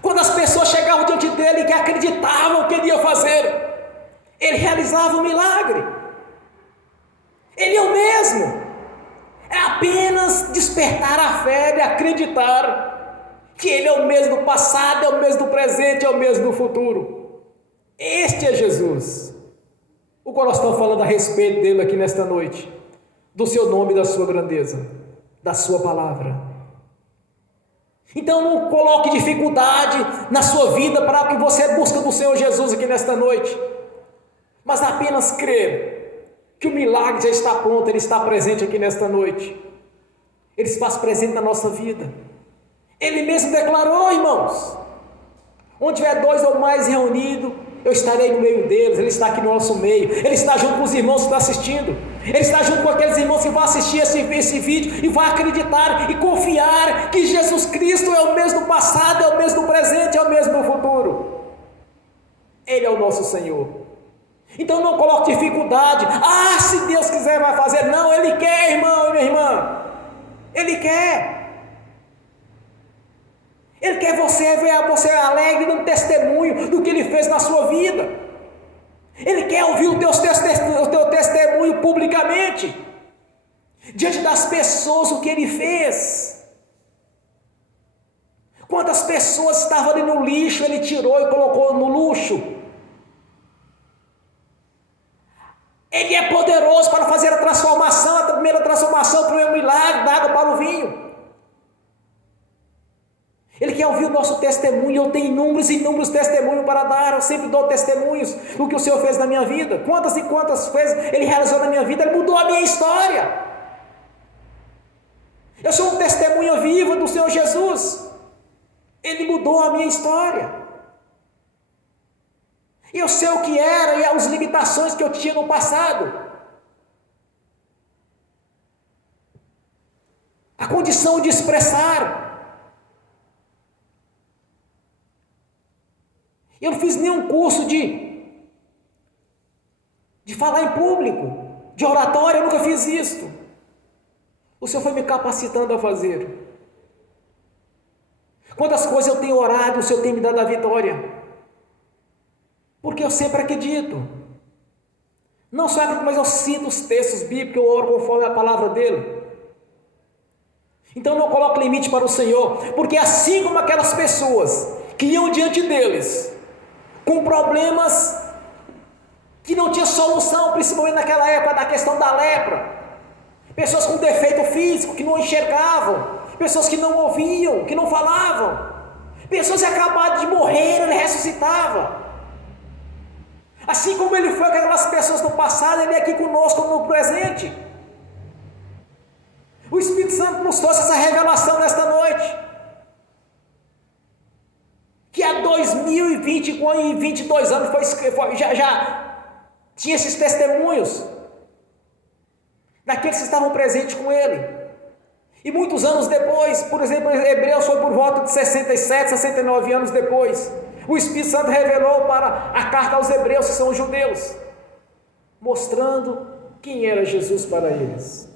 Quando as pessoas chegavam diante dele e que acreditavam que ele ia fazer, ele realizava um milagre. Ele é o mesmo. É apenas despertar a fé de acreditar que Ele é o mesmo do passado, é o mesmo do presente, é o mesmo do futuro. Este é Jesus, o qual nós estamos falando a respeito dele aqui nesta noite, do seu nome e da sua grandeza, da sua palavra. Então não coloque dificuldade na sua vida para que você busque do Senhor Jesus aqui nesta noite, mas apenas crer que o milagre já está pronto, Ele está presente aqui nesta noite. Ele se faz presente na nossa vida. Ele mesmo declarou, irmãos: onde tiver dois ou mais reunidos, eu estarei no meio deles. Ele está aqui no nosso meio. Ele está junto com os irmãos que estão assistindo. Ele está junto com aqueles irmãos que vão assistir esse vídeo e vão acreditar e confiar que Jesus Cristo é o mesmo do passado, é o mesmo do presente, é o mesmo do futuro. Ele é o nosso Senhor. Então não coloque dificuldade. Ah, se Deus quiser vai fazer. Não, Ele quer, irmão e minha irmã. Ele quer. Ele quer você ver você alegre no testemunho do que Ele fez na sua vida. Ele quer ouvir o teu testemunho publicamente, diante das pessoas, o que Ele fez. Quantas pessoas estavam ali no lixo, Ele tirou e colocou no luxo. Ele é poderoso para fazer a transformação, a primeira transformação, o primeiro milagre, da água para o vinho. Ele quer ouvir o nosso testemunho. Eu tenho inúmeros e inúmeros testemunhos para dar. Eu sempre dou testemunhos do que o Senhor fez na minha vida. Quantas e quantas vezes Ele realizou na minha vida. Ele mudou a minha história. Eu sou um testemunho vivo do Senhor Jesus. Ele mudou a minha história. E eu sei o que era e as limitações que eu tinha no passado. A condição de expressar. Eu não fiz nenhum curso de falar em público, de oratória, eu nunca fiz isso. O Senhor foi me capacitando a fazer. Quantas coisas eu tenho orado, o Senhor tem me dado a vitória. Porque eu sempre acredito. Não só acredito, mas eu cito os textos bíblicos, eu oro conforme a palavra dele. Então não coloque limite para o Senhor, porque assim como aquelas pessoas que iam diante deles, com problemas que não tinha solução, principalmente naquela época da questão da lepra, pessoas com defeito físico, que não enxergavam, pessoas que não ouviam, que não falavam, pessoas que acabaram de morrer, ele ressuscitava. Assim como ele foi com aquelas pessoas no passado, ele é aqui conosco no presente. O Espírito Santo nos trouxe essa revelação nesta noite, que há 2022 anos já tinha esses testemunhos daqueles que estavam presentes com ele. E muitos anos depois, por exemplo, Hebreus foi por volta de 67, 69 anos depois, o Espírito Santo revelou para a carta aos Hebreus, que são os judeus, mostrando quem era Jesus para eles.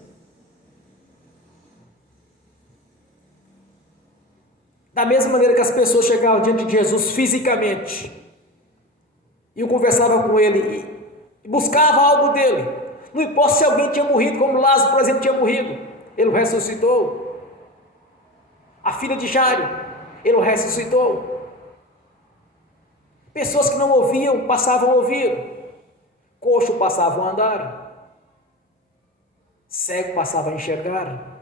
Da mesma maneira que as pessoas chegavam diante de Jesus fisicamente, e conversavam com ele, e buscavam algo dele, não importa se alguém tinha morrido, como Lázaro, por exemplo, tinha morrido, ele o ressuscitou. A filha de Jairo, ele o ressuscitou. Pessoas que não ouviam, passavam a ouvir. Coxo passavam a andar. Cego passava a enxergar.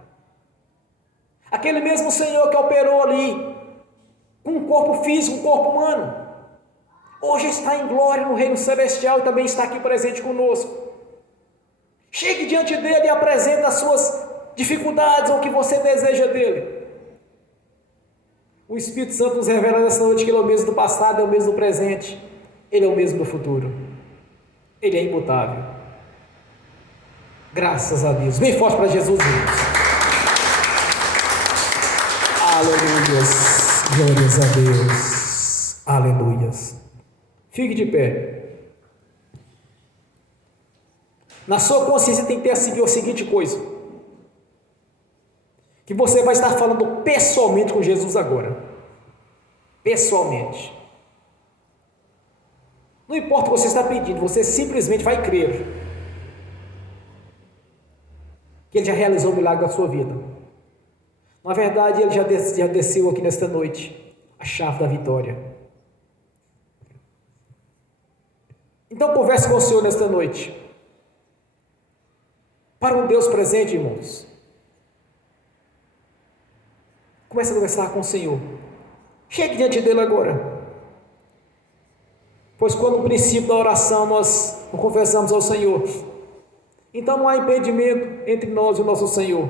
Aquele mesmo Senhor que operou ali, com um corpo físico, um corpo humano, hoje está em glória no reino celestial e também está aqui presente conosco. Chegue diante dele e apresente as suas dificuldades ou o que você deseja dele. O Espírito Santo nos revela nessa noite que ele é o mesmo do passado, é o mesmo do presente, ele é o mesmo do futuro. Ele é imutável. Graças a Deus. Bem forte para Jesus, irmãos. Aleluias. Glórias a Deus. Aleluias. Fique de pé. Na sua consciência tem que ter a seguinte coisa, que você vai estar falando pessoalmente com Jesus agora. Pessoalmente. Não importa o que você está pedindo, você simplesmente vai crer que Ele já realizou o milagre da sua vida. Na verdade, Ele já desceu aqui nesta noite a chave da vitória. Então converse com o Senhor nesta noite. Para um Deus presente, irmãos, comece a conversar com o Senhor. Chegue diante dele agora. Pois quando no princípio da oração nós confessamos ao Senhor, então não há impedimento entre nós e o nosso Senhor.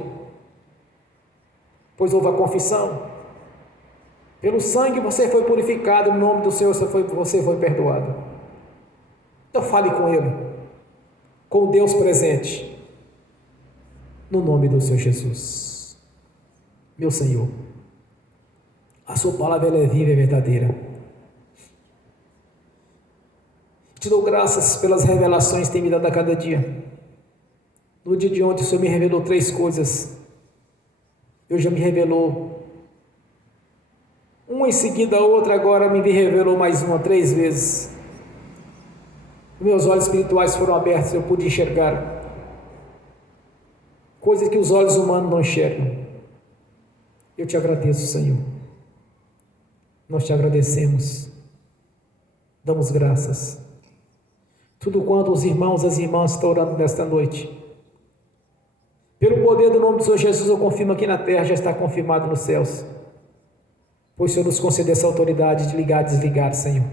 Pois houve a confissão. Pelo sangue você foi purificado, no nome do Senhor você foi perdoado. Então fale com Ele, com o Deus presente, no nome do Senhor Jesus. Meu Senhor, a sua palavra ela é viva e verdadeira. Te dou graças pelas revelações que tem me dado a cada dia. No dia de ontem o Senhor me revelou 3 coisas. Hoje já me revelou uma em seguida a outra, agora me revelou mais uma, 3 vezes. Meus olhos espirituais foram abertos, eu pude enxergar coisas que os olhos humanos não enxergam. Eu te agradeço, Senhor. Nós te agradecemos. Damos graças. Tudo quanto os irmãos e as irmãs estão orando nesta noite, pelo poder do nome do Senhor Jesus, eu confirmo aqui na terra, já está confirmado nos céus. Pois o Senhor nos concedeu essa autoridade de ligar e desligar, Senhor.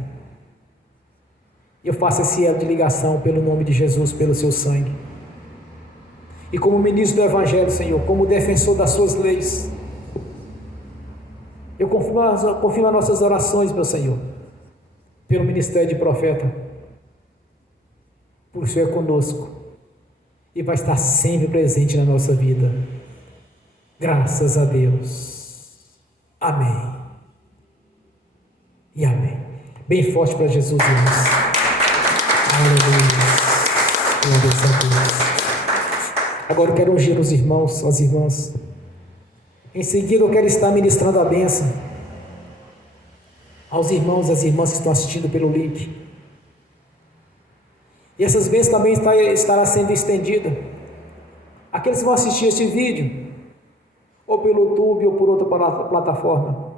Eu faço esse elo de ligação pelo nome de Jesus, pelo seu sangue. E como ministro do Evangelho, Senhor, como defensor das suas leis, eu confirmo as nossas orações, meu Senhor, pelo ministério de profeta. Por Senhor é conosco e vai estar sempre presente na nossa vida. Graças a Deus. Amém. E amém. Bem forte para Jesus, irmãos. Aleluia. Glória a Deus. Agora eu quero ungir os irmãos, as irmãs. Em seguida eu quero estar ministrando a bênção aos irmãos e às irmãs que estão assistindo pelo link. E essas bênçãos também estará sendo estendida àqueles que vão assistir este vídeo, ou pelo YouTube ou por outra plataforma,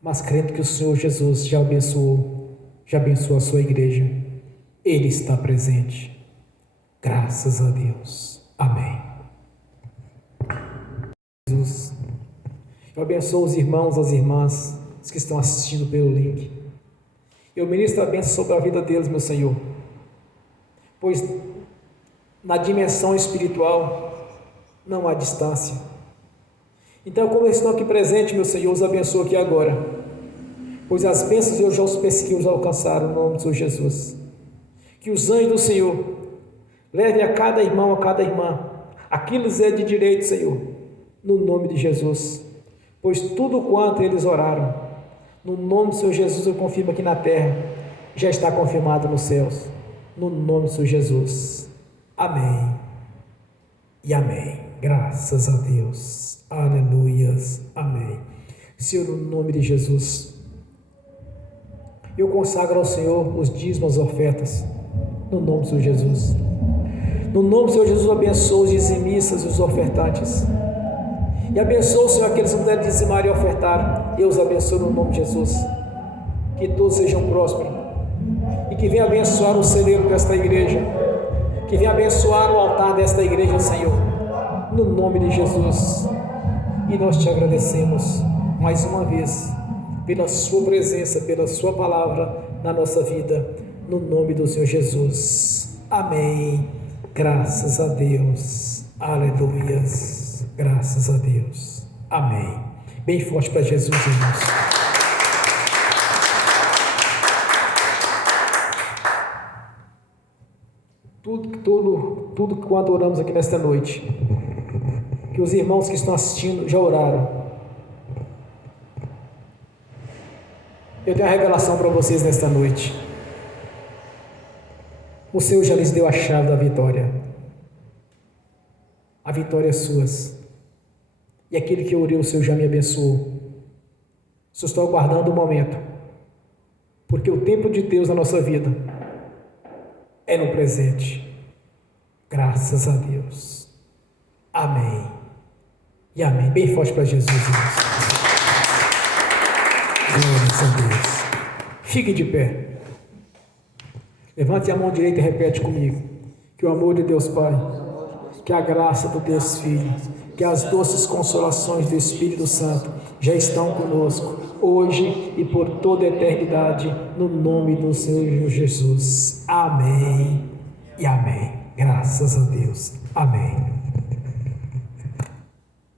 mas crendo que o Senhor Jesus já abençoou a sua igreja. Ele está presente. Graças a Deus. Amém. Jesus, eu abençoo os irmãos, as irmãs, os que estão assistindo pelo link. Eu ministro a bênção sobre a vida deles, meu Senhor, pois na dimensão espiritual não há distância. Então, como eles estão aqui presentes, meu Senhor, os abençoo aqui agora, pois as bênçãos eu já os persegui, os alcançaram, no nome do Senhor Jesus. Que os anjos do Senhor levem a cada irmão, a cada irmã, aquilo lhes é de direito, Senhor, no nome de Jesus, pois tudo quanto eles oraram, no nome do Senhor Jesus, eu confirmo aqui na terra, já está confirmado nos céus, no nome do Senhor Jesus. Amém e amém. Graças a Deus. Aleluias. Amém. Senhor, no nome de Jesus, eu consagro ao Senhor os dízimos, as ofertas, no nome do Senhor Jesus. No nome do Senhor Jesus, abençoa os dizimistas e os ofertantes. E abençoa, Senhor, aqueles que puderem dizimar e ofertar. Eu os abençoo no nome de Jesus. Que todos sejam prósperos. E que venha abençoar o celeiro desta igreja. Que venha abençoar o altar desta igreja, Senhor. No nome de Jesus. E nós te agradecemos mais uma vez pela sua presença, pela sua palavra na nossa vida. No nome do Senhor Jesus. Amém. Graças a Deus. Aleluias. Graças a Deus. Amém. Bem forte para Jesus, irmãos. Tudo quanto oramos aqui nesta noite, que os irmãos que estão assistindo já oraram. Eu tenho uma revelação para vocês nesta noite. O Senhor já lhes deu a chave da vitória. A vitória é sua. E aquele que eu orei, o Senhor já me abençoou. Só estou aguardando o momento, porque o tempo de Deus na nossa vida é no presente. Graças a Deus. Amém e amém. Bem forte para Jesus, irmãos. Glórias a Deus. Fique de pé. Levante a mão direita e repete comigo. Que o amor de Deus Pai, que a graça do Deus Filho, que as doces consolações do Espírito Santo já estão conosco, hoje e por toda a eternidade, no nome do Senhor Jesus. Amém e amém. Graças a Deus. Amém.